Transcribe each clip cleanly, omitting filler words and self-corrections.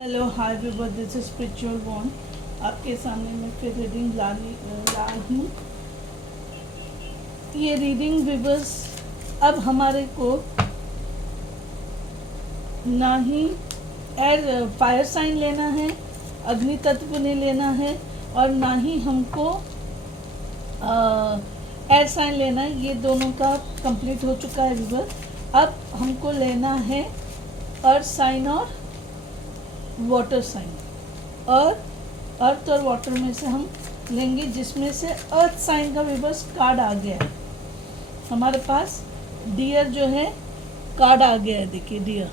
Hello hi everyone, this is spiritual one. आपके सामने मैं फिर रीडिंग ला हूँ। ये रीडिंग विवर्स, अब हमारे को ना ही एयर फायर साइन लेना है, अग्नि तत्व ने लेना है, और ना ही हमको एयर साइन लेना है। ये दोनों का कंप्लीट हो चुका है विवर। अब हमको लेना है अर्थ साइन और वाटर साइन। अर्थ और वाटर में से हम लेंगे, जिसमें से अर्थ साइन का रिवर्स कार्ड आ गया है हमारे पास। डियर जो है कार्ड आ गया है, देखिए डियर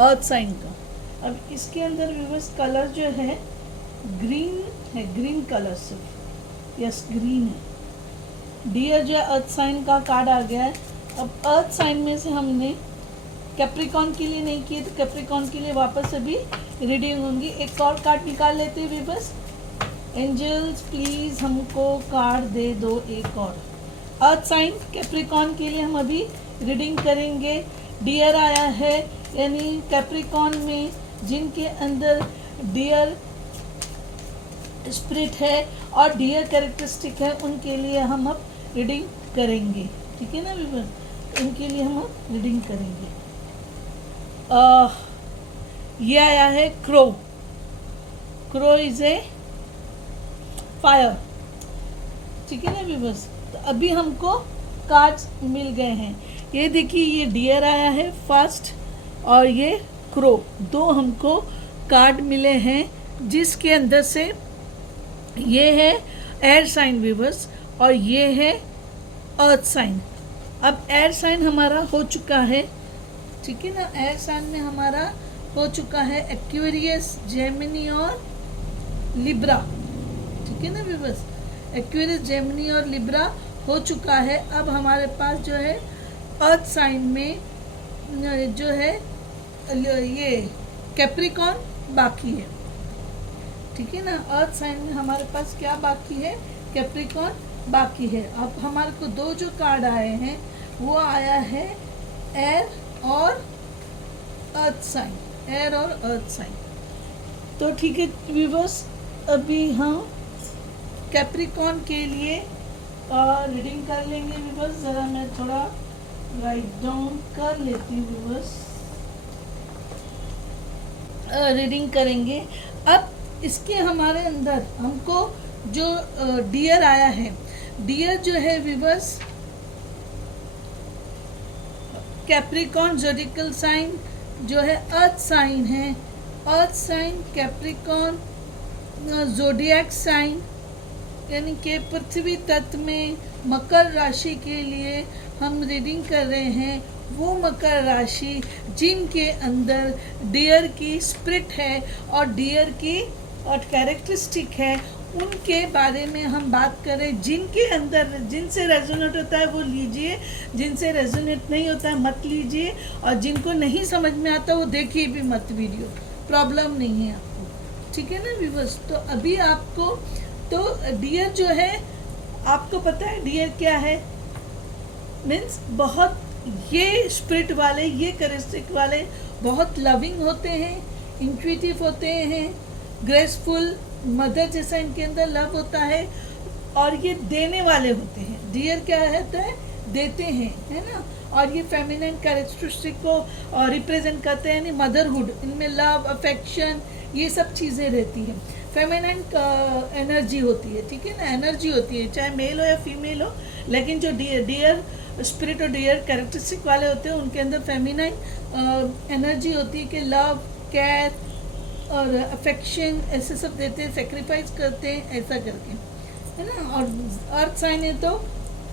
अर्थ साइन का। अब इसके अंदर रिवर्स कलर जो है ग्रीन है, ग्रीन कलर सिर्फ, यस ग्रीन है। डियर जो है अर्थ साइन का कार्ड आ गया है। अब अर्थ साइन में से हमने कैप्रिकॉन के लिए नहीं किए, तो कैप्रिकॉन के लिए वापस अभी रीडिंग होंगी। एक और कार्ड निकाल लेते हैं बस। एंजल्स प्लीज हमको कार्ड दे दो एक और। अर्थ साइन कैप्रिकॉन के लिए हम अभी रीडिंग करेंगे। डियर आया है, यानी कैप्रिकॉन में जिनके अंदर डियर स्पिरिट है और डियर कैरेक्टरिस्टिक है, उनके लिए हम अब रीडिंग करेंगे। ठीक है ना विवर, उनके लिए हम अब रीडिंग करेंगे। ये आया है crow. Crow is a fire. ठीक है ना व्यूअर्स, तो अभी हमको कार्ड्स मिल गए हैं। ये देखिए, ये डियर आया है फर्स्ट और ये क्रो, दो हमको कार्ड मिले हैं, जिसके अंदर से ये है एयर साइन व्यूअर्स और ये है अर्थ साइन। अब एयर साइन हमारा हो चुका है, ठीक है ना। एयर साइन में हमारा हो चुका है एक्वेरियस, जेमिनी और लिब्रा। ठीक है ना व्यूअर्स, एक्वेरियस, जेमिनी और लिब्रा हो चुका है। अब हमारे पास जो है अर्थ साइन में जो है ये कैप्रिकॉन बाकी है। ठीक है ना, अर्थ साइन में हमारे पास क्या बाकी है, कैप्रिकॉन बाकी है। अब हमारे को दो जो कार्ड आए हैं वो आया है एयर और अर्थ साइन, एयर और अर्थ साइन। तो ठीक है व्यूअर्स, अभी हम कैप्रिकॉन के लिए रीडिंग कर लेंगे व्यूअर्स। ज़रा मैं थोड़ा राइट डाउन कर लेती हूँ व्यूअर्स। रीडिंग करेंगे। अब इसके हमारे अंदर हमको जो डियर आया है, डियर जो है व्यूअर्स कैप्रिकॉन ज़ोडिकल साइन जो है अर्थ साइन है। Earth sign Capricorn zodiac sign, यानी कि पृथ्वी तत्व में मकर राशि के लिए हम रीडिंग कर रहे हैं। वो मकर राशि जिनके अंदर डियर की स्पिरिट है और डियर की और कैरेक्टरिस्टिक है, उनके बारे में हम बात करें। जिनके अंदर जिनसे रेजोनेट होता है वो लीजिए, जिनसे रेजोनेट नहीं होता है मत लीजिए, और जिनको नहीं समझ में आता वो देखिए भी मत वीडियो, प्रॉब्लम नहीं है आपको। ठीक है ना व्यूअर्स, तो अभी आपको तो डियर जो है, आपको पता है डियर क्या है, मीन्स बहुत ये स्पिरिट वाले, ये कैरेक्टरिस्टिक वाले बहुत लविंग होते हैं, इंट्यूटिव होते हैं, ग्रेसफुल, मदर जैसा इनके अंदर लव होता है, और ये देने वाले होते हैं। डियर क्या होता है, देते हैं, है ना। और ये फेमिनिन कैरेक्टरिस्टिक को रिप्रेजेंट करते हैं, यानी मदरहुड, इनमें लव, अफेक्शन, ये सब चीज़ें रहती हैं। फेमिनिन एनर्जी होती है, ठीक है ना, एनर्जी होती है, चाहे मेल हो या फीमेल हो। लेकिन जो डियर स्पिरिट और डियर कैरेक्टरिस्टिक वाले होते हैं, उनके अंदर फेमिनिन एनर्जी होती है कि लव, केयर और अफेक्शन ऐसे सब देते हैं, सेक्रीफाइस करते हैं, ऐसा करके, है ना। और अर्थ साइन है तो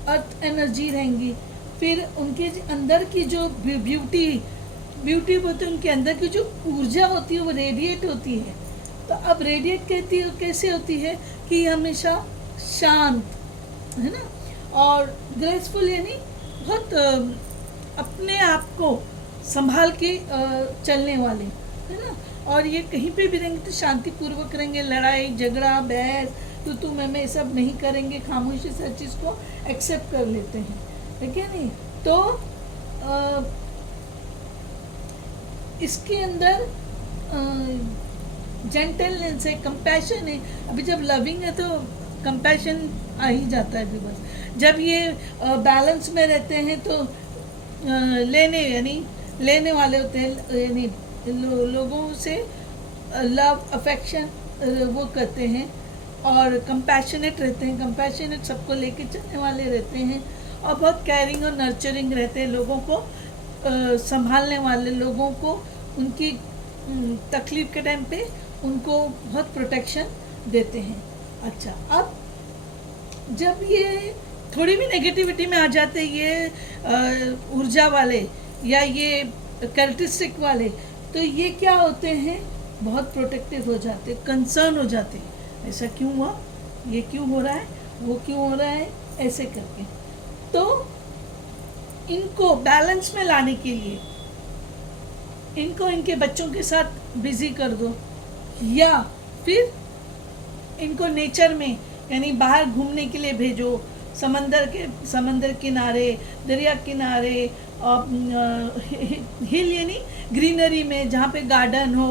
अर्थ एनर्जी रहेंगी। फिर उनके अंदर की जो ब्यूटी होती है, उनके अंदर की जो ऊर्जा होती है वो रेडिएट होती है। तो अब रेडिएट कैसे होती है कि हमेशा शांत, है ना, और ग्रेसफुल, यानी बहुत अपने आप को संभाल के चलने वाले, है ना। और ये कहीं पे भी रहेंगे तो शांतिपूर्वक रहेंगे, लड़ाई झगड़ा बहस तू मैं सब नहीं करेंगे, खामोशी से हर चीज़ को एक्सेप्ट कर लेते हैं, ठीक है नहीं। तो इसके अंदर जेंटलनेस है, कंपैशन है। अभी जब लविंग है तो कंपैशन आ ही जाता है व्यूअर्स। जब ये बैलेंस में रहते हैं तो लेने यानी लेने वाले होते हैं, यानी लोगों से लव अफेक्शन वो करते हैं, और कंपैशनेट रहते हैं। कंपैशनेट सबको लेके चलने वाले रहते हैं, और बहुत केयरिंग और नर्चरिंग रहते हैं, लोगों को संभालने वाले, लोगों को उनकी तकलीफ़ के टाइम पे उनको बहुत प्रोटेक्शन देते हैं। अच्छा, अब जब ये थोड़ी भी नेगेटिविटी में आ जाते ये ऊर्जा वाले या ये कैरेक्टरिस्टिक वाले, तो ये क्या होते हैं, बहुत प्रोटेक्टिव हो जाते, कंसर्न हो जाते, ऐसा क्यों हुआ, ये क्यों हो रहा है, वो क्यों हो रहा है, ऐसे करके। तो इनको बैलेंस में लाने के लिए इनको इनके बच्चों के साथ बिजी कर दो, या फिर इनको नेचर में यानी बाहर घूमने के लिए भेजो, समंदर किनारे, दरिया किनारे, हिल यानी ग्रीनरी में, जहाँ पे गार्डन हो,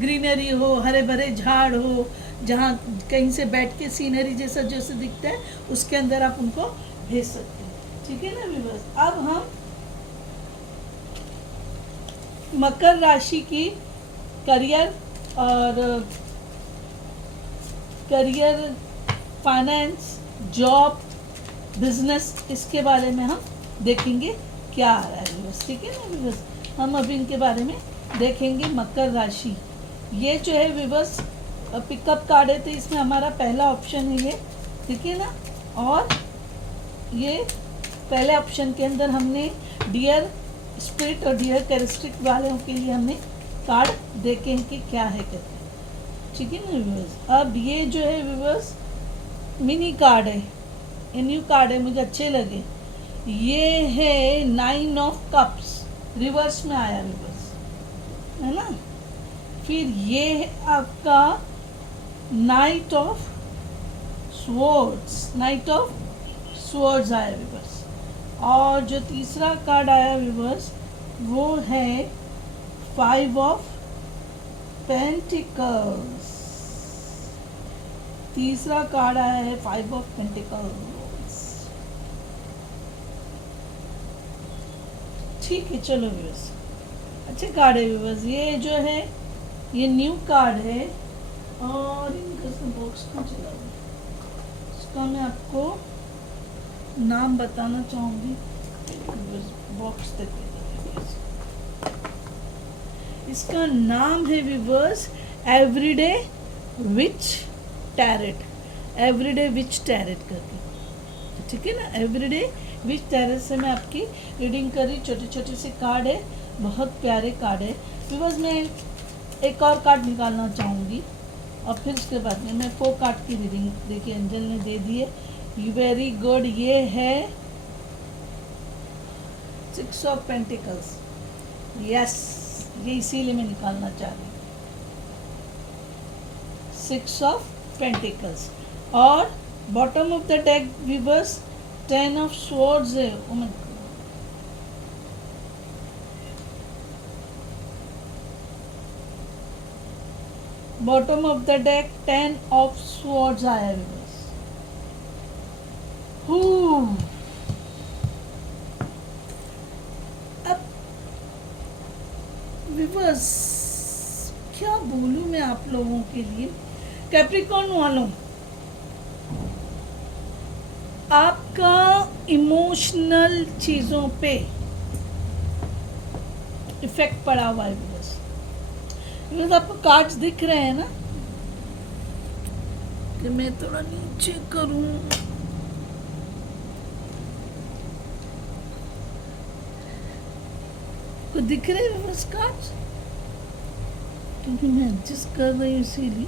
ग्रीनरी हो, हरे भरे झाड़ हो, जहाँ कहीं से बैठ के सीनरी जैसा जैसे दिखता है उसके अंदर आप उनको भेज सकते हैं। ठीक है ना व्यूअर्स। अब हम मकर राशि की करियर और फाइनेंस, जॉब, बिजनेस, इसके बारे में हम देखेंगे क्या आ रहा है व्यूअर्स। ठीक है ना व्यूअर्स, हम अभी इनके बारे में देखेंगे। मकर राशि, ये जो है व्यूअर्स पिकअप कार्ड है, तो इसमें हमारा पहला ऑप्शन है ये, ठीक है ना। और ये पहले ऑप्शन के अंदर हमने डियर स्पिरिट और डियर कैरेक्टरिस्टिक वालों के लिए हमने कार्ड देखे हैं कि क्या है कहते हैं। ठीक है ना व्यूअर्स। अब ये जो है व्यूअर्स मिनी कार्ड है, ये न्यू कार्ड है, मुझे अच्छे लगे। ये है 9 ऑफ कप्स, रिवर्स में आया व्यूअर्स, है ना। फिर ये है आपका नाइट ऑफ स्वॉर्ड्स आया व्यूअर्स। और जो तीसरा कार्ड आया व्यूअर्स वो है 5 ऑफ पेंटिकल्स। तीसरा कार्ड आया है 5 ऑफ पेंटिकल्स। ठीक है, चलो व्यूअर्स, अच्छे कार्ड है व्यूअर्स। ये जो है ये न्यू कार्ड है, और इनका बॉक्स कहाँ चला गया, इसका मैं आपको नाम बताना चाहूँगी। बॉक्स तक इसका नाम है व्यूअर्स एवरीडे विच टैरेट, एवरीडे विच टैरेट करके, ठीक है ना। एवरीडे विच टैरेट से मैं आपकी रीडिंग कर रही, छोटे छोटे से कार्ड है, बहुत प्यारे कार्ड है व्यूअर्स। मैं एक और कार्ड निकालना चाहूँगी और फिर उसके बाद में मैं 4 कार्ड की रीडिंग देखिए एंजल ने दे दी है। वेरी गुड, ये है 6 ऑफ पेंटिकल्स। यस, ये इसीलिए मैं निकालना चाह रही हूँ, 6 ऑफ पेंटिकल्स। और bottom of the deck viewers 10 of swords है। Bottom of the deck 10 of swords आया व्यूअर्स। अब व्यूअर्स क्या बोलूं मैं आप लोगों के लिए, कैप्रिकॉर्न वालों, आपका इमोशनल चीज़ों पे इफेक्ट पड़ा हुआ है व्यूअर्स। व्यूअर्स आपको कार्ड्स दिख रहे हैं ना, कि मैं थोड़ा नीचे करूं, तो दिख रहे हैं व्यूअर्स कार्ड्स, क्योंकि मैं एडजस्ट कर रही हूँ इसीलिए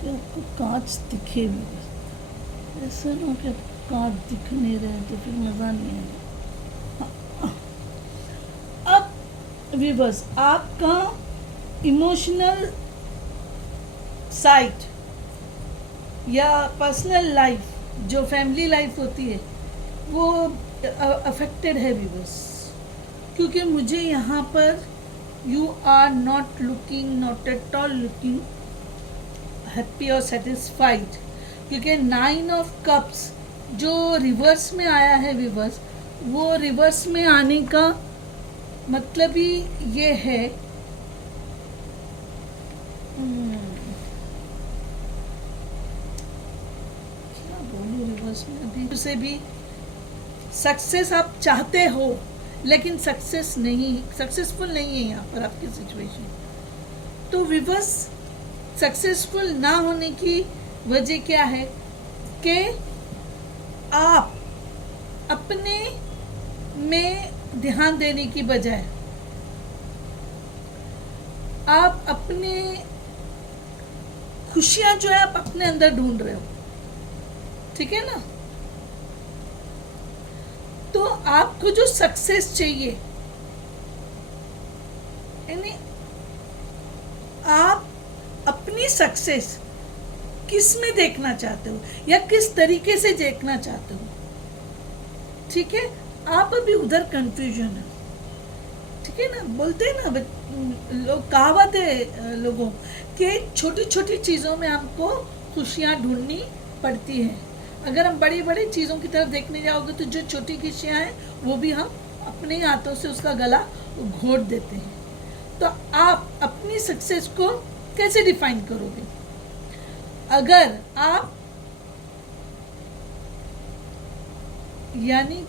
कि आपको कार्ड्स दिखे व्यूअर्स। ऐसा ना कि कार्ड दिख नहीं रहे तो फिर मज़ा नहीं आएगा। अब व्यूअर्स आपका इमोशनल साइड या पर्सनल लाइफ, जो फैमिली लाइफ होती है, वो अफेक्टेड है व्यूअर्स, क्योंकि मुझे यहाँ पर you are not at all looking happy और सेटिस्फाइड, क्योंकि 9 ऑफ कप्स जो रिवर्स में आया है व्यूअर्स, वो रिवर्स में आने का मतलब ही ये है क्या बोलूं रिवर्स में, अभी से भी सक्सेस आप चाहते हो लेकिन सक्सेसफुल नहीं है यहाँ पर आपकी सिचुएशन। तो व्यूअर्स, सक्सेसफुल ना होने की वजह क्या है कि आप अपने में ध्यान देने की बजाय आप अपने खुशियां जो है आप अपने अंदर ढूंढ रहे हो, ठीक है ना। तो आपको जो सक्सेस चाहिए, यानी आप अपनी सक्सेस किस में देखना चाहते हो या किस तरीके से देखना चाहते हो, ठीक है। आप अभी उधर कंफ्यूजन है, ठीक है ना। बोलते हैं ना लोग, कहावत है लोगों के, छोटी छोटी चीज़ों में हमको खुशियाँ ढूंढनी पड़ती हैं। अगर हम बड़ी बड़ी चीज़ों की तरफ देखने जाओगे तो जो छोटी खुशियाँ हैं वो भी हम अपने हाथों से उसका गला घोट देते हैं। तो आप अपनी सक्सेस को कैसे डिफाइन करोगे? अगर आप यानी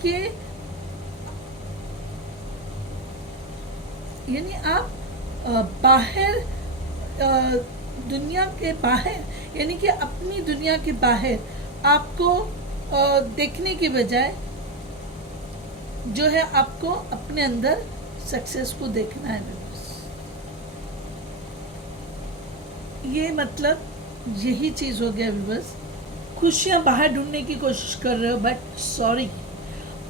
आप बाहर दुनिया के बाहर, यानी कि अपनी दुनिया के बाहर आपको देखने की बजाय जो है आपको अपने अंदर सक्सेस को देखना है। ये मतलब यही चीज़ हो गया व्यूअर्स। खुशियाँ बाहर ढूंढने की कोशिश कर रहे हो, बट सॉरी,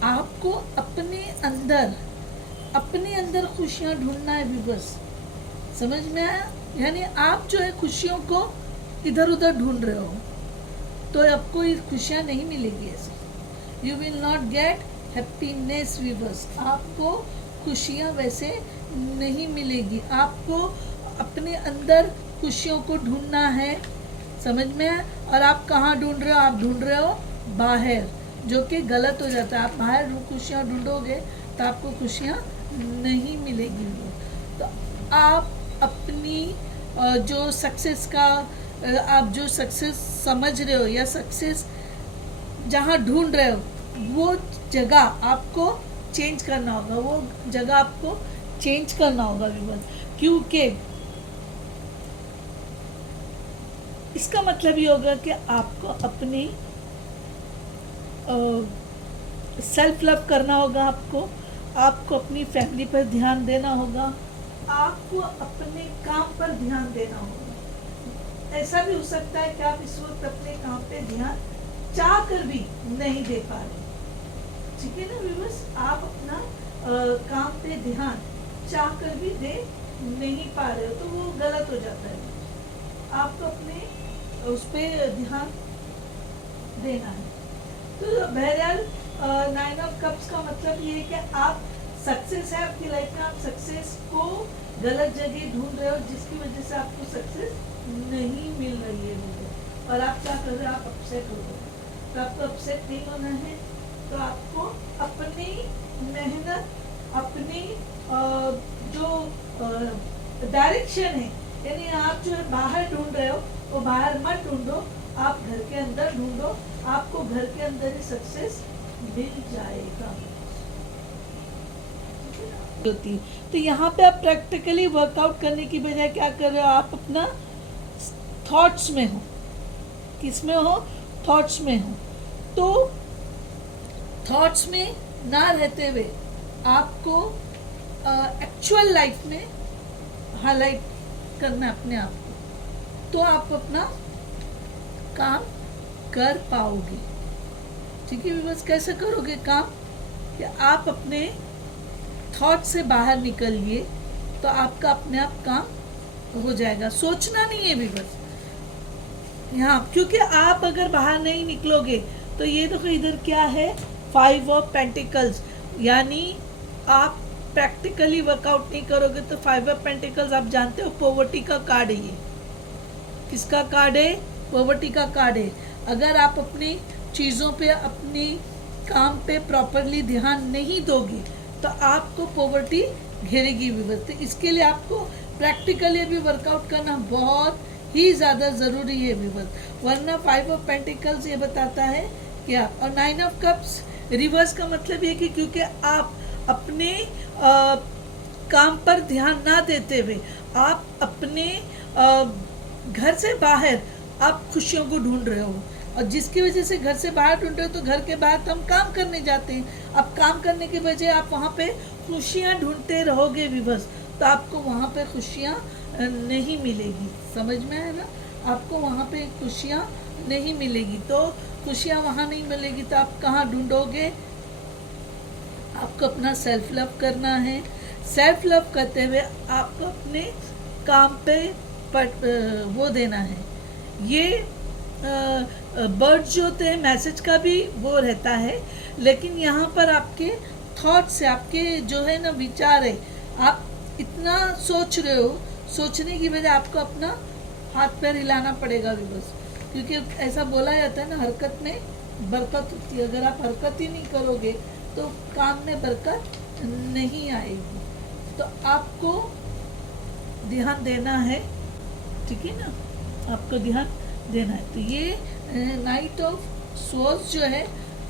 आपको अपने अंदर खुशियाँ ढूंढना है व्यूअर्स। समझ में आया? यानी आप जो है खुशियों को इधर उधर ढूंढ रहे हो तो आपको ये खुशियाँ नहीं मिलेगी ऐसे। You will not get happiness viewers. आपको खुशियाँ वैसे नहीं मिलेगी। आपको अपने अंदर खुशियों को ढूंढना है, समझ में है। और आप कहाँ ढूंढ रहे हो? आप ढूंढ रहे हो बाहर, जो कि गलत हो जाता है। आप बाहर खुशियाँ ढूंढोगे तो आपको खुशियाँ नहीं मिलेगी। तो आप अपनी जो सक्सेस का आप जो सक्सेस समझ रहे हो या सक्सेस जहाँ ढूंढ रहे हो, वो जगह आपको चेंज करना होगा, वो जगह आपको चेंज करना होगा व्यूअर्स। क्योंकि इसका मतलब ये होगा कि आपको अपनी सेल्फ लव करना होगा, आपको अपनी फैमिली पर ध्यान देना होगा, आपको अपने काम पर ध्यान देना होगा। ऐसा भी हो सकता है कि आप इस वक्त अपने काम पे ध्यान चाह कर भी नहीं दे पा रहे, ठीक है ना व्यूअर्स। आप अपना काम पे ध्यान चाह कर भी दे नहीं पा रहे हो तो वो गलत हो जाता है। आपको अपने उस पर ध्यान देना है। तो बहरहाल 9 ऑफ कप्स का मतलब ये है कि आप सक्सेस है आपकी लाइफ में, आप सक्सेस को गलत जगह ढूंढ रहे हो जिसकी वजह से आपको सक्सेस नहीं मिल रही है मुझे। और आप क्या कर रहे हो? आप अपसेट हो रहे हो। तो आपको अपसेट नहीं होना है। तो आपको अपनी मेहनत, अपनी जो डायरेक्शन है, यानी आप जो है बाहर ढूंढ रहे हो वो बाहर मत ढूंढो, आप घर के अंदर ढूंढो। आपको घर के अंदर ही सक्सेस मिल जाएगा। तो यहाँ पे आप प्रैक्टिकली वर्कआउट करने की बजाय क्या कर रहे हो? आप अपना थॉट्स में हो। किस में हो? थॉट्स में हो। तो थॉट्स में ना रहते हुए आपको एक्चुअल लाइफ में हाईलाइट करना है अपने आप को, तो आप अपना काम कर पाओगे, ठीक है। बस कैसे करोगे काम? कि आप अपने थॉट से बाहर निकलिए तो आपका अपने आप काम हो जाएगा। सोचना नहीं है भी बस यहाँ, क्योंकि आप अगर बाहर नहीं निकलोगे तो ये देखो इधर क्या है, 5 ऑफ पेंटिकल्स, यानी आप प्रैक्टिकली वर्कआउट नहीं करोगे तो 5 ऑफ पेंटिकल्स आप जानते हो पॉवर्टी का कार्ड है ये, किसका कार्ड है? पॉवर्टी का कार्ड है। अगर आप अपनी चीज़ों पे, अपनी काम पे प्रॉपरली ध्यान नहीं दोगे तो आपको पॉवर्टी घेरेगी व्यूअर्स। तो इसके लिए आपको प्रैक्टिकली भी वर्कआउट करना बहुत ही ज़्यादा ज़रूरी है व्यूअर्स, वरना 5 ऑफ पेंटिकल्स ये बताता है क्या, और 9 ऑफ कप्स रिवर्स का मतलब ये कि क्योंकि आप अपने काम पर ध्यान ना देते हुए आप अपने घर से बाहर आप खुशियों को ढूंढ रहे हो, और जिसकी वजह से घर से बाहर ढूंढ रहे हो तो घर के बाहर तो हम काम करने जाते हैं। अब काम करने के बजाय आप वहाँ पे खुशियाँ ढूंढते रहोगे व्यूअर्स, तो आपको वहाँ पे खुशियाँ नहीं मिलेगी। समझ में है ना? आपको वहाँ पे खुशियाँ नहीं मिलेगी। तो खुशियाँ वहाँ नहीं मिलेगी तो आप कहाँ ढूंढोगे? आपको अपना सेल्फ लव करना है। सेल्फ लव करते हुए आपको अपने काम पे वो देना है। ये बर्ड जो होते हैं मैसेज का भी वो रहता है, लेकिन यहाँ पर आपके थॉट्स से, आपके जो है ना विचार है, आप इतना सोच रहे हो, सोचने की वजह आपको अपना हाथ पैर हिलाना पड़ेगा भी बस, क्योंकि ऐसा बोला जाता है ना, हरकत में बरकत होती है। अगर आप हरकत ही नहीं करोगे तो काम में बरकत नहीं आएगी। तो आपको ध्यान देना है, ठीक है ना? आपको ध्यान देना है। तो ये नाइट ऑफ सोर्स जो है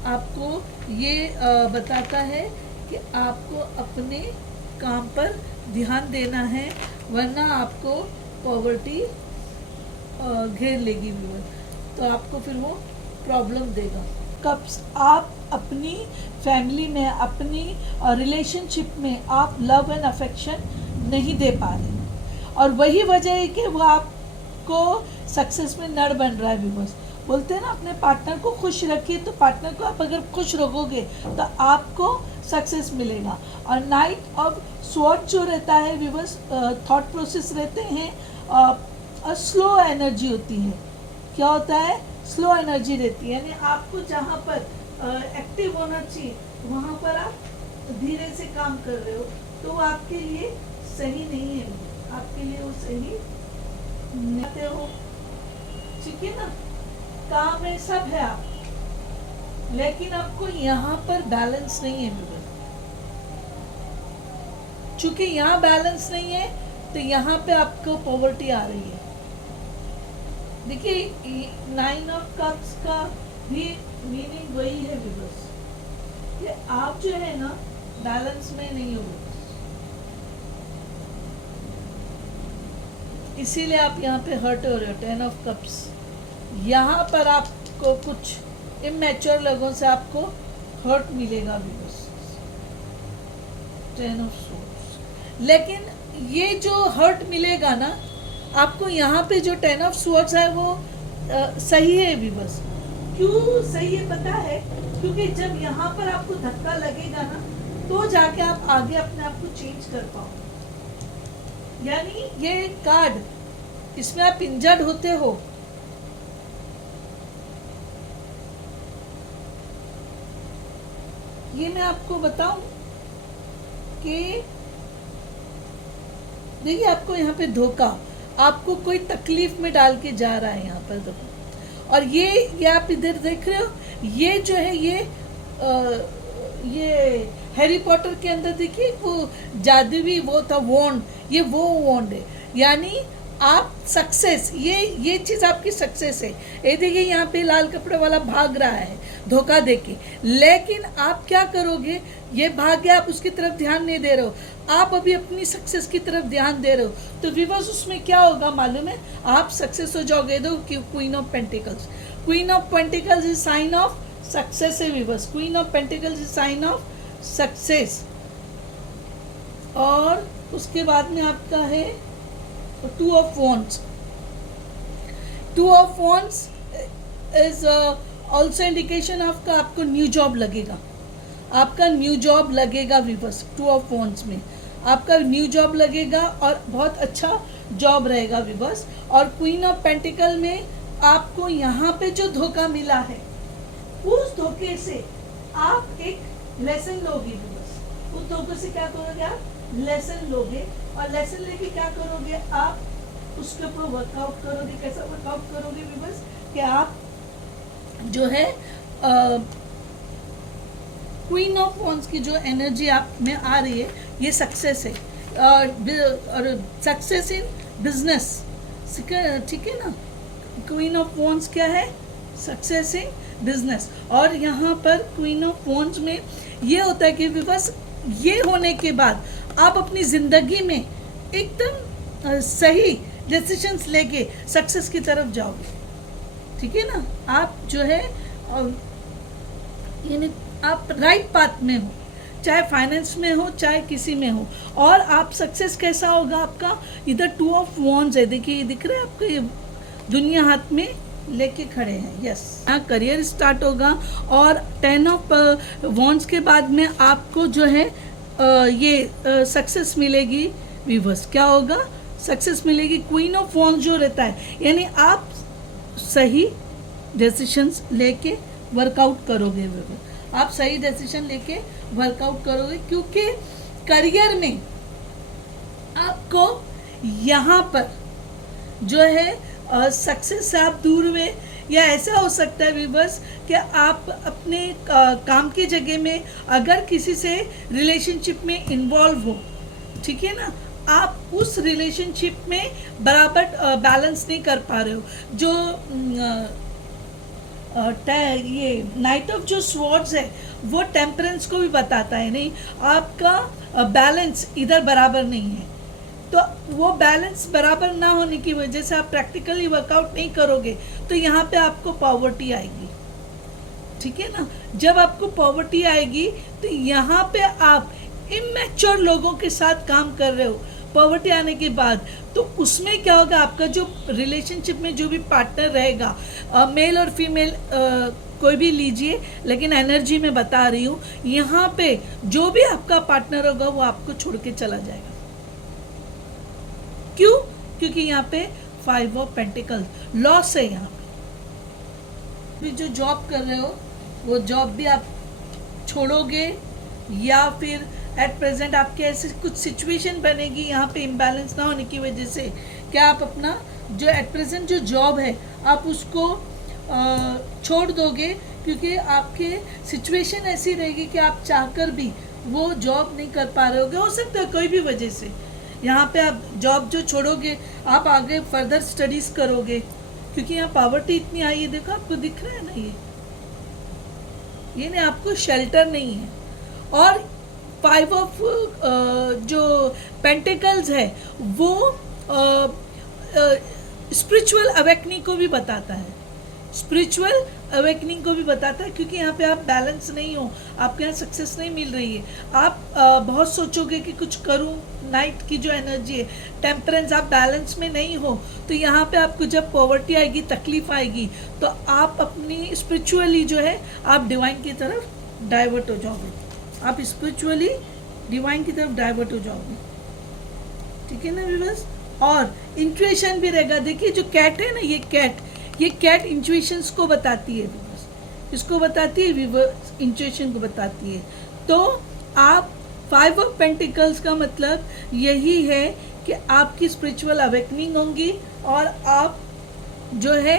आपको ये बताता है कि आपको अपने काम पर ध्यान देना है, वरना आपको पॉवर्टी घेर लेगी व्यूअर, तो आपको फिर वो प्रॉब्लम देगा। कप्स, आप अपनी फैमिली में, अपनी रिलेशनशिप में आप लव एंड अफेक्शन नहीं दे पा रहे, और वही वजह है कि वो आपको सक्सेस में नड़ बन रहा है व्यूअर्स। बोलते हैं ना, अपने पार्टनर को खुश रखिए, तो पार्टनर को आप अगर खुश रखोगे तो आपको सक्सेस मिलेगा। और नाइट ऑफ स्वॉर्ड जो रहता है व्यूअर्स, थॉट प्रोसेस रहते हैं, और स्लो एनर्जी होती है। क्या होता है? स्लो एनर्जी रहती है, यानी आपको जहाँ पर एक्टिव होना चाहिए वहाँ पर आप धीरे से काम कर रहे हो, तो वो आपके लिए सही नहीं है, आपके लिए वो सही नहीं हो, ठीक है ना? काम में सब है आप, लेकिन आपको यहाँ पर बैलेंस नहीं है व्यूअर। चूंकि यहाँ बैलेंस नहीं है तो यहाँ पे आपको पॉवर्टी आ रही है। देखिए 9 ऑफ कप्स का भी मीनिंग वही है व्यूअर्स, कि आप जो है ना बैलेंस में नहीं हो, इसीलिए आप यहाँ पे हर्ट हो रहे हो। 10 ऑफ कप्स, यहाँ पर आपको कुछ इमैच्योर लोगों से आपको हर्ट मिलेगा व्यूअर्स। 10 ऑफ स्वॉर्ड्स, लेकिन ये जो हर्ट मिलेगा ना आपको, यहाँ पे जो 10 ऑफ स्वॉर्ड्स है वो सही है व्यूअर्स। क्यों सही है पता है? क्योंकि जब यहाँ पर आपको धक्का लगेगा ना तो जाके आप आगे अपने आप को चेंज कर पाओ। यानी ये कार्ड, इसमें आप इंजर्ड होते हो, ये मैं आपको बताऊं कि देखिए आपको यहाँ पे धोखा, आपको कोई तकलीफ में डाल के जा रहा है यहाँ पर देखो। और ये आप इधर देख रहे हो, ये जो है ये हैरी पॉटर के अंदर देखिए वो जादुई वो था वॉन्ड, ये वो वॉन्ड है, यानी आप सक्सेस, ये चीज़ आपकी सक्सेस है। ये देखिए यहाँ पे लाल कपड़े वाला भाग रहा है धोखा देके, लेकिन आप क्या करोगे? ये भाग गया, आप उसकी तरफ ध्यान नहीं दे रहे हो, आप अभी अपनी सक्सेस की तरफ ध्यान दे रहे हो, तो व्यूअर्स उसमें क्या होगा मालूम है? आप सक्सेस हो जाओगे। दो queen of pentacles, queen of pentacles is sign of success है viewers, queen of pentacles is sign of success. और उसके बाद में आपका है 2 of wands. 2 of wands is also indication of का आपको न्यू जॉब लगेगा, आपका न्यू जॉब लगेगा व्यूअर्स। 2 ऑफ वॉन्ड्स में आपका न्यू जॉब लगेगा और बहुत अच्छा जॉब रहेगा व्यूअर्स। और क्वीन ऑफ पेंटिकल में आपको यहाँ पे जो धोखा मिला है, उस धोखे से आप एक लेसन लोगे व्यूअर्स। उस धोखे से क्या करोगे? आप लेसन लोगे, और लेसन लेके क्या करोगे? आप उसके ऊपर वर्कआउट करोगे। कैसा वर्कआउट करोगे व्यूअर्स, कि आप जो है क्वीन ऑफ वॉन्ड्स की जो एनर्जी आप में आ रही है, ये सक्सेस है, और सक्सेस इन बिजनेस, ठीक है ना। क्वीन ऑफ वॉन्ड्स क्या है, सक्सेस इन बिजनेस। और यहाँ पर क्वीन ऑफ वॉन्ड्स में ये होता है कि बस ये होने के बाद आप अपनी ज़िंदगी में एकदम सही डिसीजंस लेके सक्सेस की तरफ जाओगे, ठीक है ना। आप जो है यानी आप राइट पाथ में हो, चाहे फाइनेंस में हो चाहे किसी में हो। और आप सक्सेस कैसा होगा आपका, इधर 2 ऑफ वॉन्ड्स है, देखिए दिख रहा है आपको, ये दुनिया हाथ में लेके खड़े हैं, यस। यहाँ करियर स्टार्ट होगा। और 10 ऑफ वॉन्ड्स के बाद में आपको जो है ये सक्सेस मिलेगी व्यूअर्स। क्या होगा, सक्सेस मिलेगी। क्वीन ऑफ वॉन्ड्स जो रहता है, यानी आप सही डिसीजंस लेके वर्कआउट करोगे व्यूअर्स, आप सही डिसीजन लेके वर्कआउट करोगे, क्योंकि करियर में आपको यहाँ पर जो है सक्सेस से आप दूर हुए, या ऐसा हो सकता है व्यूअर्स कि आप अपने काम की जगह में अगर किसी से रिलेशनशिप में इन्वॉल्व हो, ठीक है ना, आप उस रिलेशनशिप में बराबर बैलेंस नहीं कर पा रहे हो। जो ये नाइट ऑफ जो स्वॉर्ड्स है वो टेम्परेंस को भी बताता है, नहीं आपका बैलेंस इधर बराबर नहीं है। तो वो बैलेंस बराबर ना होने की वजह से आप प्रैक्टिकली वर्कआउट नहीं करोगे, तो यहाँ पे आपको पॉवर्टी आएगी, ठीक है ना। जब आपको पॉवर्टी आएगी तो यहाँ पे आप इमैच्योर लोगों के साथ काम कर रहे हो। पॉवर्टी आने के बाद तो उसमें क्या होगा, आपका जो रिलेशनशिप में जो भी पार्टनर रहेगा, मेल और फीमेल कोई भी लीजिए, लेकिन एनर्जी में बता रही हूँ, यहाँ पे जो भी आपका पार्टनर होगा वो आपको छोड़ के चला जाएगा। क्यों, क्योंकि यहाँ पे 5 ऑफ पेंटिकल्स लॉस है। यहाँ पे जो जॉब कर रहे हो वो जॉब भी आप छोड़ोगे, या फिर एट प्रेजेंट आपके ऐसे कुछ सिचुएशन बनेगी यहाँ पे इम्बैलेंस ना होने की वजह से, क्या आप अपना जो एट प्रेजेंट जो जॉब है आप उसको छोड़ दोगे, क्योंकि आपके सिचुएशन ऐसी रहेगी कि आप चाहकर भी वो जॉब नहीं कर पा रहे होगे। हो सकता है कोई भी वजह से यहाँ पे आप जॉब जो छोड़ोगे, आप आगे फर्दर स्टडीज़ करोगे, क्योंकि यहाँ पॉवर्टी इतनी आई है, देखो आपको दिख रहा है ना, ये नहीं, आपको शेल्टर नहीं है। और 5 ऑफ जो पेंटिकल्स है वो स्पिरिचुअल अवेकनिंग को भी बताता है, स्पिरिचुअल अवेकनिंग को भी बताता है, क्योंकि यहाँ पे आप बैलेंस नहीं हो, आपके यहाँ सक्सेस नहीं मिल रही है, आप बहुत सोचोगे कि कुछ करूँ, नाइट की जो एनर्जी है, टेम्परेंस, आप बैलेंस में नहीं हो, तो यहाँ पे आपको जब पॉवर्टी आएगी, तकलीफ आएगी, तो आप अपनी स्पिरिचुअली जो है आप डिवाइन की तरफ डाइवर्ट हो जाओगे, आप स्पिरिचुअली डिवाइन की तरफ डाइवर्ट हो जाओगे, ठीक है ना व्यूअर्स। और इंट्यूशन भी रहेगा। देखिए जो कैट है ना, ये कैट इंट्यूशंस को बताती है व्यूअर्स, इसको बताती है व्यूअर्स, इंट्यूशन को बताती है। तो आप 5 ऑफ पेंटिकल्स का मतलब यही है कि आपकी स्पिरिचुअल अवेकनिंग होंगी और आप जो है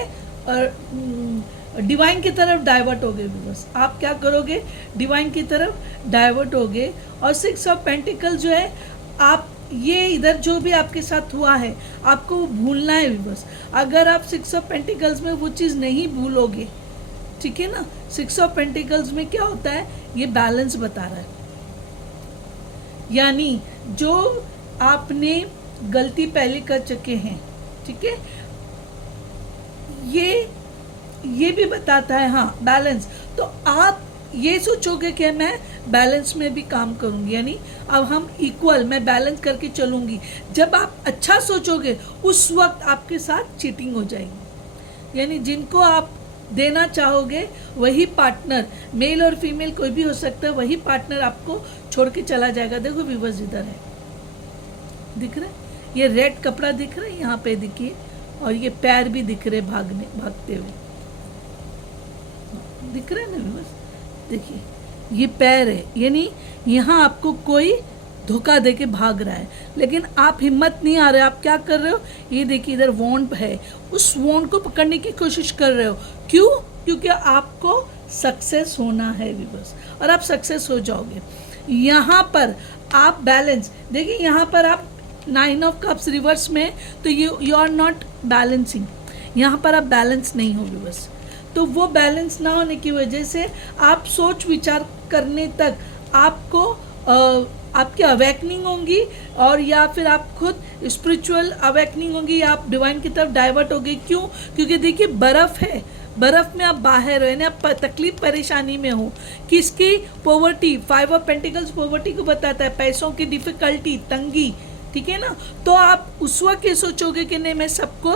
डिवाइन की तरफ डाइवर्ट होगे व्यूअर्स। आप क्या करोगे, डिवाइन की तरफ डाइवर्ट होगे। और 6 ऑफ पेंटिकल्स जो है, आप ये इधर जो भी आपके साथ हुआ है आपको वो भूलना है व्यूअर्स। अगर आप 6 ऑफ पेंटिकल्स में वो चीज़ नहीं भूलोगे, ठीक है ना, 6 ऑफ पेंटिकल्स में क्या होता है, ये बैलेंस बता रहा है, यानी जो आपने गलती पहले कर चुके हैं, ठीक है, ये भी बताता है, हाँ बैलेंस। तो आप ये सोचोगे कि मैं बैलेंस में भी काम करूंगी, यानी अब हम इक्वल, मैं बैलेंस करके चलूंगी। जब आप अच्छा सोचोगे उस वक्त आपके साथ चीटिंग हो जाएगी, यानी जिनको आप देना चाहोगे वही पार्टनर, मेल और फीमेल कोई भी हो सकता है, वही पार्टनर आपको छोड़ के चला जाएगा। देखो व्यूअर्स इधर है, दिख रहा है, ये रेड कपड़ा दिख रहा है यहाँ पे, देखिए, और ये पैर भी दिख रहे भागते हुए, दिख रहे हैं ना व्यूअर्स, देखिए ये पैर है, यानी यहाँ आपको कोई धोखा दे के भाग रहा है, लेकिन आप हिम्मत नहीं आ रहे, आप क्या कर रहे हो, ये देखिए इधर वॉन्ड है, उस वॉन्ड को पकड़ने की कोशिश कर रहे हो। क्यों? क्योंकि आपको सक्सेस होना है बस, और आप सक्सेस हो जाओगे। यहाँ पर आप बैलेंस देखिए, यहाँ पर आप 9 ऑफ कप्स रिवर्स में, तो यू आर नॉट बैलेंसिंग, यहाँ पर आप बैलेंस नहीं होगे बस। तो वो बैलेंस ना होने की वजह से आप सोच विचार करने तक आपको आपकी अवेकनिंग होंगी, और या फिर आप खुद स्पिरिचुअल अवेकनिंग होंगी, या आप डिवाइन की तरफ डाइवर्ट होगे। क्यों? क्योंकि देखिए बर्फ़ है, बर्फ़ में आप बाहर हो, यानी आप तकलीफ परेशानी में हो। किसकी? पॉवर्टी। 5 ऑफ पेंटिकल्स पॉवर्टी को बताता है, पैसों की डिफ़िकल्टी, तंगी, ठीक है ना। तो आप उस वक्त ये सोचोगे कि नहीं, मैं सबको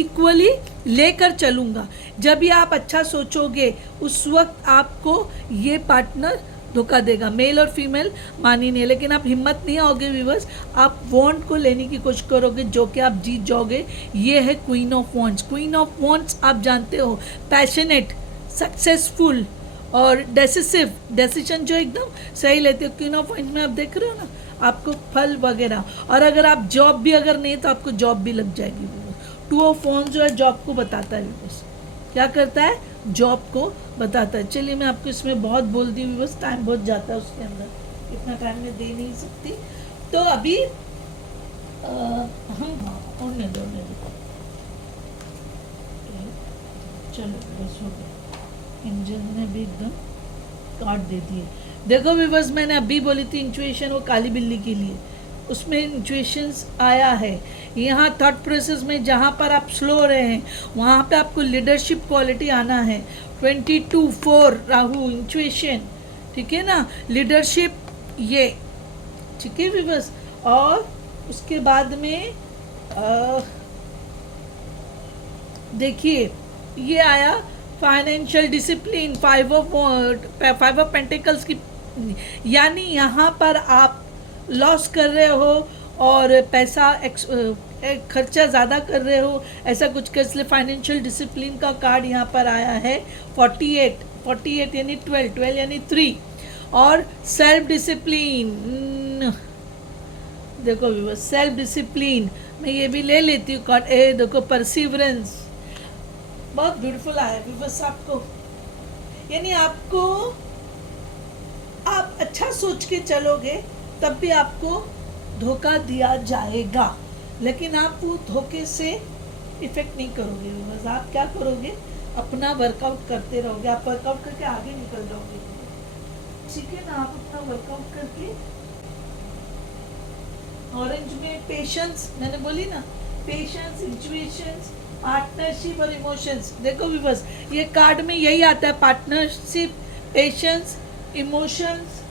इक्वली लेकर चलूँगा। जब ये आप अच्छा सोचोगे, उस वक्त आपको ये पार्टनर धोखा देगा, मेल और फीमेल मानी नहीं। लेकिन आप हिम्मत नहीं आओगे व्यूअर्स, आप वॉन्ड को लेने की कोशिश करोगे, जो कि आप जीत जाओगे। ये है queen of wands. Queen of wands आप जानते हो, पैशनेट, सक्सेसफुल और डेसिसिव, डेसिशन जो एकदम सही लेते हो। क्वीन ऑफ वॉन्ड्स में आप देख रहे हो ना, आपको फल वगैरह, और अगर आप जॉब भी अगर नहीं तो आपको जॉब भी लग जाएगी। 2 ऑफ वॉन्ड्स जो है जॉब को बताता है व्यूअर्स, क्या करता है, जॉब को बताता है। चलिए मैं आपको इसमें बहुत बोल दी, बस टाइम बहुत जाता है उसके अंदर, इतना टाइम मैं दे नहीं सकती। तो अभी हम होने दो, चलो बस हो गया। इंजन ने भी एकदम काट दे दिए। देखो भी बस मैंने अभी बोली थी इंट्यूशन, वो काली बिल्ली के लिए, उसमें इंट्यूशंस आया है। यहाँ थॉट प्रोसेस में जहाँ पर आप स्लो रहे हैं, वहाँ पे आपको लीडरशिप क्वालिटी आना है। 22/4 राहु, इंट्यूशन, ठीक है ना, लीडरशिप, ये ठीक है भी बस। और उसके बाद में देखिए ये आया फाइनेंशियल डिसिप्लिन, 5 ऑफ पेंटिकल्स की, यानी यहाँ पर आप लॉस कर रहे हो और पैसा खर्चा ज़्यादा कर रहे हो, ऐसा कुछ कर, इसलिए फाइनेंशियल डिसिप्लिन का कार्ड यहाँ पर आया है। 48 यानी 12 यानी 3, और सेल्फ डिसिप्लिन, देखो भी सेल्फ डिसिप्लिन, मैं ये भी ले लेती हूँ कार्ड। देखो परसिवरेंस, बहुत ब्यूटीफुल आया भी बस आपको, यानी आपको, आप अच्छा सोच के चलोगे तब भी आपको धोखा दिया जाएगा, लेकिन आप वो धोखे से इफेक्ट नहीं करोगे। बस आप क्या करोगे, अपना वर्कआउट करते रहोगे, आप वर्कआउट करके आगे निकल जाओगे, ठीक है ना। आप अपना वर्कआउट करके, ऑरेंज में पेशेंस, मैंने बोली ना, पेशेंस, इंट्यूशंस, पार्टनरशिप और इमोशंस। देखो भी बस ये कार्ड में यही आता है, पार्टनरशिप, पेशेंस, इमोशंस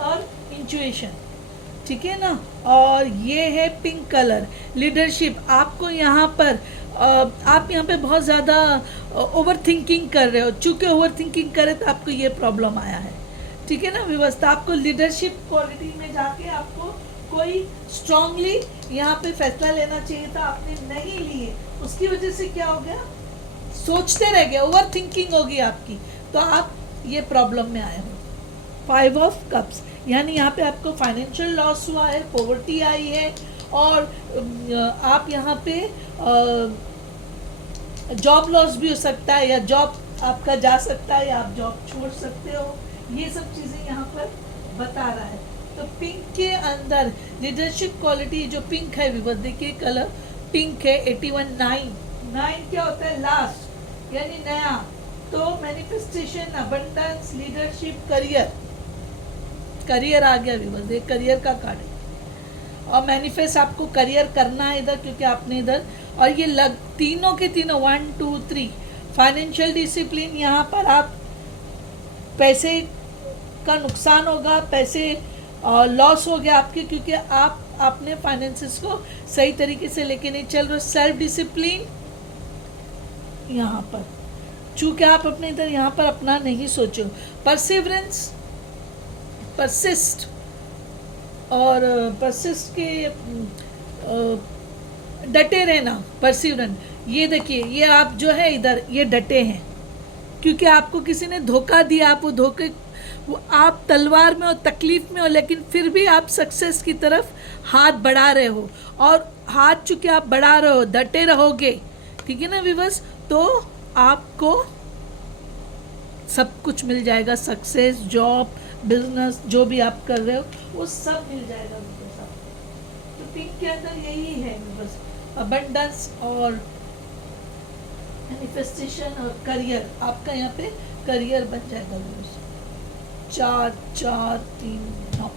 और इंट्यूशन, ठीक है ना। और ये है पिंक कलर, लीडरशिप। आपको यहाँ पर आप यहाँ पे बहुत ज़्यादा ओवर थिंकिंग कर रहे हो, चूँकि ओवर थिंकिंग करे तो आपको ये प्रॉब्लम आया है, ठीक है ना। व्यवस्था आपको लीडरशिप क्वालिटी में जाके आपको कोई स्ट्रांगली यहाँ पे फैसला लेना चाहिए था, आपने नहीं लिए, उसकी वजह से क्या हो गया, सोचते रह गए, ओवर थिंकिंग होगी आपकी, तो आप ये प्रॉब्लम में आए हो। 5 ऑफ कप्स, यानी यहाँ पे आपको फाइनेंशियल लॉस हुआ है, पॉवर्टी आई है, और आप यहाँ पे जॉब लॉस भी हो सकता है, या जॉब आपका जा सकता है, या आप जॉब छोड़ सकते हो, ये सब चीज़ें यहाँ पर बता रहा है। तो पिंक के अंदर लीडरशिप क्वालिटी, जो पिंक है विवर, देखिए कलर पिंक है। 81 9 क्या होता है, लास्ट यानी नया। तो मैनिफेस्टेशन, अबंडेंस, लीडरशिप, करियर आ गया विवर, ये करियर का कार्ड है, और मैनिफेस्ट आपको करियर करना है इधर, क्योंकि आपने इधर, और ये तीनों के तीनों 1 2 3 फाइनेंशियल डिसिप्लिन। यहाँ पर आप पैसे का नुकसान होगा, पैसे लॉस हो गया आपके, क्योंकि आपने फाइनेंसेस को सही तरीके से लेके नहीं चल रहे। सेल्फ डिसिप्लिन यहाँ पर, चूँकि आप अपने इधर यहाँ पर अपना नहीं सोचो। परसिवरेंस, परसिस्ट, और परसिस्ट के डटे रहना, परसिवरेंस। ये देखिए, ये आप जो है इधर ये डटे हैं, क्योंकि आपको किसी ने धोखा दिया, आप वो धोखे वो आप तलवार में हो, तकलीफ में हो, लेकिन फिर भी आप सक्सेस की तरफ हाथ बढ़ा रहे हो, और हाथ चूँकि आप बढ़ा रहे हो, डटे रहोगे, ठीक है ना व्यूअर्स, तो आपको सब कुछ मिल जाएगा। सक्सेस, जॉब, बिजनेस, जो भी आप कर रहे हो वो सब मिल जाएगा व्यूअर्स आपको। तो पिंक के अंदर यही है व्यूअर्स, अबंडेंस और मैनिफेस्टेशन और करियर। आपका यहाँ पे करियर बन जाएगा व्यूअर्स। 4 4 3 9।